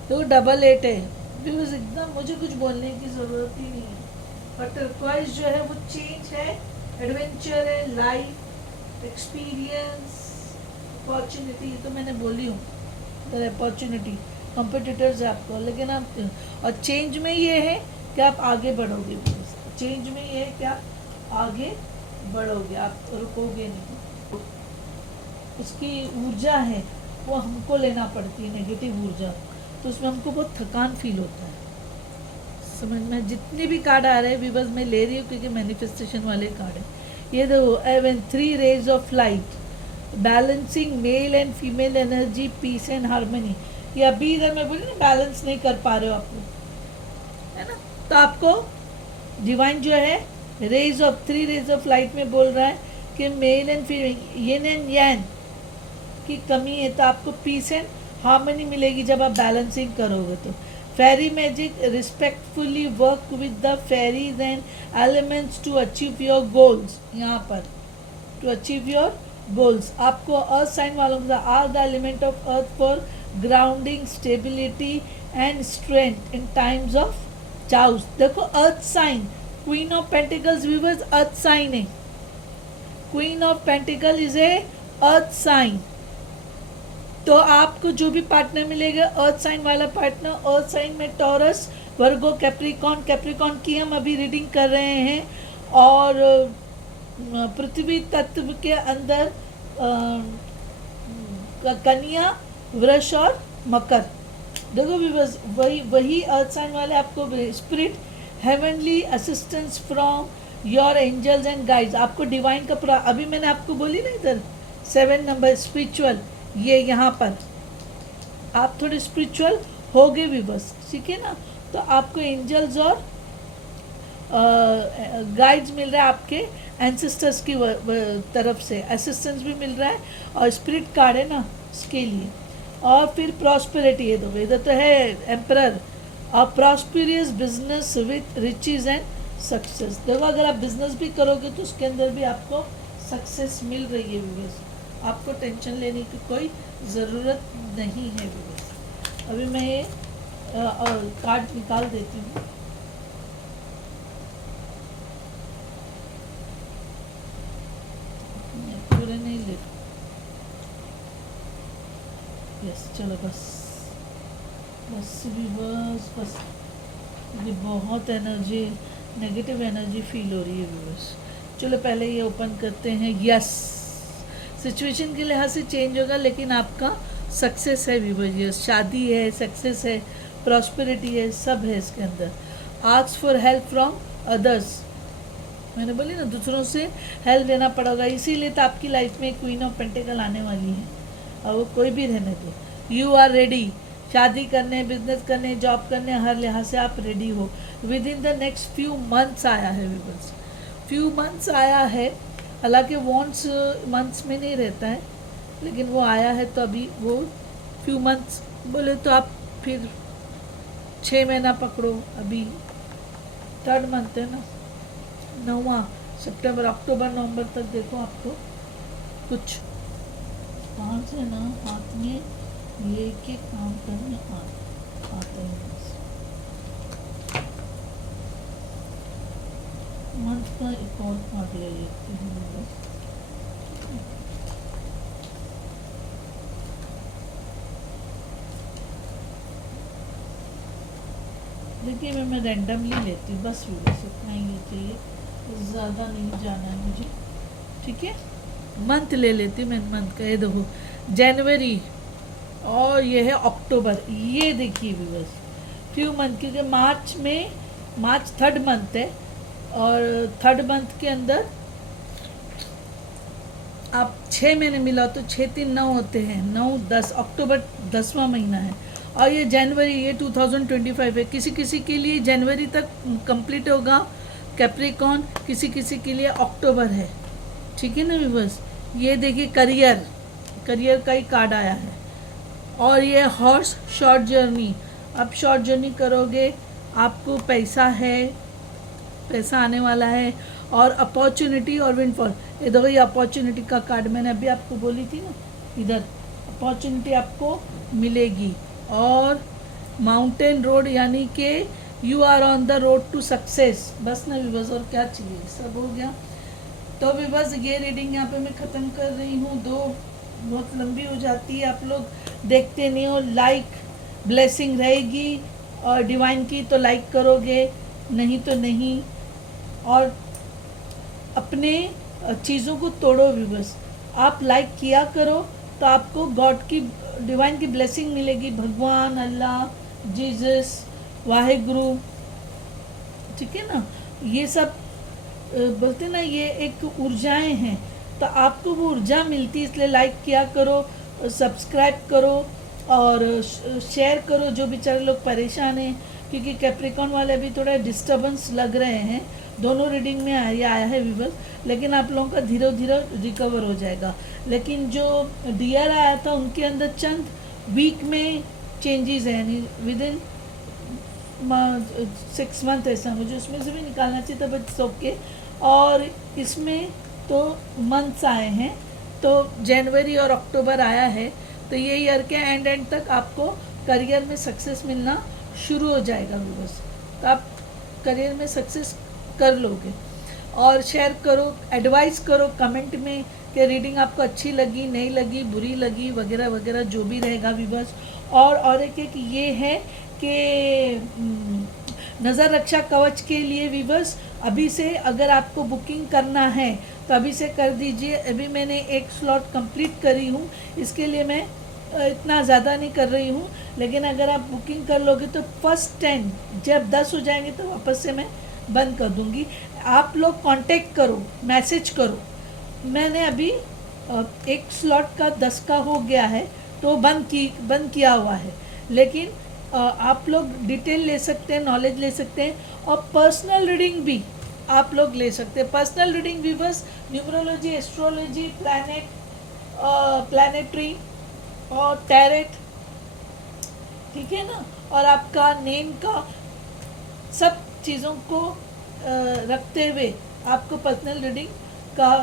तो डबल 8 है व्यूज। एकदम मुझे कुछ बोलने की ज़रूरत ही नहीं है। और टर्क्वाइज जो है वो चेंज है, एडवेंचर है, लाइफ एक्सपीरियंस, अपॉर्चुनिटी, तो मैंने बोली हूँ अपॉर्चुनिटी, कॉम्पिटिटर्स है आपको, लेकिन आप और चेंज में ये है कि आप आगे बढ़ोगे, चेंज में ये है कि आप आगे बढ़ोगे, आप रुकोगे नहीं। उसकी ऊर्जा है वो हमको लेना पड़ती है, नेगेटिव ऊर्जा, तो उसमें हमको बहुत थकान फील होता है। समझ में जितने भी कार्ड आ रहे हैं विवर्स मैं ले रही हूँ क्योंकि मैनिफेस्टेशन वाले कार्ड है। ये देखो even 3 rays of light balancing male and female energy peace and harmony. ये अभी इधर मैं बोली ना बैलेंस नहीं कर पा रहे हो आप लोग, है ना, तो आपको डिवाइन जो है rays of 3 rays of light में बोल रहा है कि male and female yin and yang की कमी है, तो आपको पीस एंड हार्मनी मिलेगी जब आप बैलेंसिंग करोगे। तो fairy magic respectfully work with the fairies and elements to achieve your goals. यहाँ पर टू अचीव योर गोल्स आपको अर्थ साइन वालों के साथ are the element of earth for grounding stability and strength in times of chaos. देखो earth sign queen of pentacles viewers earth sign है। Queen of pentacle is a earth sign. तो आपको जो भी पार्टनर मिलेगा अर्थ साइन वाला partner, earth sign में Taurus, Virgo, Capricorn. Capricorn की हम अभी रीडिंग कर रहे हैं और पृथ्वी तत्व के अंदर कन्या, वृष और मकर। देखो व्यूअर्स वही अर्थ साइन वाले आपको spirit heavenly assistance from your angels and guides. आपको डिवाइन का पूरा अभी मैंने आपको बोली ना इधर 7 नंबर स्पिरिचुअल, ये यहाँ पर आप थोड़े स्पिरिचुअल हो गए व्यूअर्स, ठीक है ना, तो आपको एंजल्स और गाइड्स मिल रहा है, आपके एंसेस्टर्स की तरफ से असिस्टेंस भी मिल रहा है और स्पिरिट कार्ड है ना इसके लिए। और फिर प्रॉस्पेरिटी है, तो इधर तो है एम्परर, और prosperous business with riches and success. देखो अगर आप बिजनेस भी करोगे तो उसके अंदर भी आपको सक्सेस मिल रही है व्यूअर्स, आपको टेंशन लेने की कोई ज़रूरत नहीं है व्यूअर्स। अभी मैं ये कार्ड निकाल देती हूँ। पूरे नहीं ले, यस चलो बस व्यूअर्स, बस ये बहुत एनर्जी, नेगेटिव एनर्जी फील हो रही है व्यूअर्स। चलो पहले ये ओपन करते हैं। यस सिचुएशन के लिहाज से चेंज होगा लेकिन आपका सक्सेस है व्यूअर्स। यस शादी है, सक्सेस है, प्रॉस्पेरिटी है, सब है इसके अंदर। Ask for help from others, मैंने बोली ना दूसरों से हेल्प लेना पड़ेगा, इसीलिए तो आपकी लाइफ में क्वीन ऑफ पेंटिकल आने वाली है और वो कोई भी रहने दो। यू आर रेडी, शादी करने, बिजनेस करने, जॉब करने, हर लिहाज से आप रेडी हो। With in the next few months आया है व्यूअर्स, फ्यू मंथ्स आया है, हालांकि वॉन्ट्स मंथ्स में नहीं रहता है लेकिन वो आया है, तो अभी वो फ्यू मंथ्स बोले तो आप फिर 6 महीना पकड़ो, अभी 3rd मंथ है ना, 9वां सितंबर, अक्टूबर, नवंबर तक देखो आपको कुछ कहाँ से ना हाथ में लेके काम करने आता है। मंथ का एक और कार्ड ले लेती हूँ। देखिए मैं रैंडमली लेती हूँ, बस इतना ही चाहिए, ज़्यादा नहीं जाना है मुझे, ठीक है। मंथ ले लेती हूँ मैं, मंथ का ये देखो जनवरी और ये है अक्टूबर। ये देखिए व्यूअर्स फ्यू मंथ, क्योंकि मार्च 3rd मंथ है और 3rd मंथ के अंदर आप 6 महीने मिला तो 6 3 9 होते हैं, 9 10, अक्टूबर 10वां महीना है और ये जनवरी, ये 2025 है। किसी किसी के लिए जनवरी तक कंप्लीट होगा कैप्रिकॉन, किसी किसी के लिए अक्टूबर है, ठीक है ना व्यूअर्स। ये देखिए करियर का ही कार्ड आया है और ये हॉर्स शॉर्ट जर्नी, आप शॉर्ट जर्नी करोगे, आपको पैसा है, पैसा आने वाला है और अपॉर्चुनिटी और विंडफॉल। ये देखो ये अपॉर्चुनिटी का कार्ड मैंने अभी आपको बोली थी ना, इधर अपॉर्चुनिटी आपको मिलेगी और माउंटेन रोड, यानी कि you are on the road to success. बस ना व्यूअर्स और क्या चाहिए, सब हो गया। तो व्यूअर्स ये रीडिंग यहाँ पे मैं ख़त्म कर रही हूँ, बहुत लंबी हो जाती है, आप लोग देखते नहीं हो। लाइक ब्लेसिंग रहेगी और डिवाइन की तो लाइक करोगे, नहीं तो नहीं। और अपने चीज़ों को तोड़ो व्यूअर्स, आप लाइक किया करो तो आपको गॉड की डिवाइन की ब्लेसिंग मिलेगी, भगवान, अल्लाह, जीसस, वाहेगुरु, ठीक है ना, ये सब बोलते ना, ये एक ऊर्जाएं हैं, तो आपको वो ऊर्जा मिलती है। इसलिए लाइक किया करो, सब्सक्राइब करो और शेयर करो। जो बेचारे लोग परेशान हैं, क्योंकि कैप्रिकॉन वाले अभी थोड़ा डिस्टर्बेंस लग रहे हैं, दोनों रीडिंग में ये आया है व्यूअर्स, लेकिन आप लोगों का धीरे धीरे रिकवर हो जाएगा। लेकिन जो डियर आया था उनके अंदर चंद वीक में चेंजेस हैं, यानी विद इन 6 मंथ, ऐसा मुझे उसमें से भी निकालना चाहिए था, बट ओके। और इसमें तो मंथ्स आए हैं, तो जनवरी और अक्टूबर आया है, तो ये ईयर के एंड तक आपको करियर में सक्सेस मिलना शुरू हो जाएगा व्यूअर्स, तो आप करियर में सक्सेस कर लोगे। और शेयर करो, एडवाइस करो कमेंट में कि रीडिंग आपको अच्छी लगी, नहीं लगी, बुरी लगी, वगैरह वगैरह जो भी रहेगा व्यूअर्स। और एक ये है कि नज़र रक्षा कवच के लिए व्यूअर्स अभी से अगर आपको बुकिंग करना है तो अभी से कर दीजिए। अभी मैंने एक स्लॉट कंप्लीट करी हूँ, इसके लिए मैं इतना ज़्यादा नहीं कर रही हूँ, लेकिन अगर आप बुकिंग कर लोगे तो फर्स्ट 10 जब 10 हो जाएंगे तो वापस से मैं बंद कर दूँगी। आप लोग कांटेक्ट करो, मैसेज करो। मैंने अभी एक स्लॉट का 10 का हो गया है तो बंद किया हुआ है, लेकिन आप लोग डिटेल ले सकते हैं, नॉलेज ले सकते हैं, और पर्सनल रीडिंग भी आप लोग ले सकते हैं। पर्सनल रीडिंग भी बस न्यूमरोलॉजी, एस्ट्रोलॉजी, प्लैनेटरी और टैरेट, ठीक है ना, और आपका नेम का सब चीज़ों को रखते हुए आपको पर्सनल रीडिंग का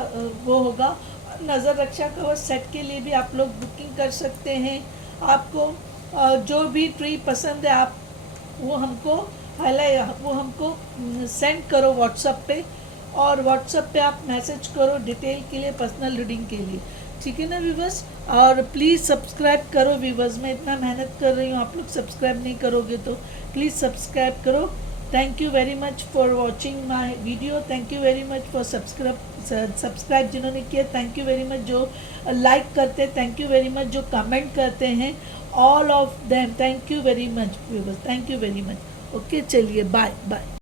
वो होगा। नज़र रक्षा कवच सेट के लिए भी आप लोग बुकिंग कर सकते हैं। आपको जो भी ट्री पसंद है आप वो हमको सेंड करो व्हाट्सएप पे, और व्हाट्सएप पे आप मैसेज करो डिटेल के लिए, पर्सनल रीडिंग के लिए, ठीक है ना व्यूवर्स। और प्लीज़ सब्सक्राइब करो व्यूवर्स, मैं इतना मेहनत कर रही हूँ, आप लोग सब्सक्राइब नहीं करोगे तो प्लीज़ सब्सक्राइब करो। Thank you very much for watching my video, thank you very much for subscribe जिन्होंने किया, थैंक यू वेरी मच जो लाइक करते हैं, थैंक यू वेरी मच जो कमेंट करते हैं, all of them thank you very much viewers, thank you very much. Okay, चलिए bye bye.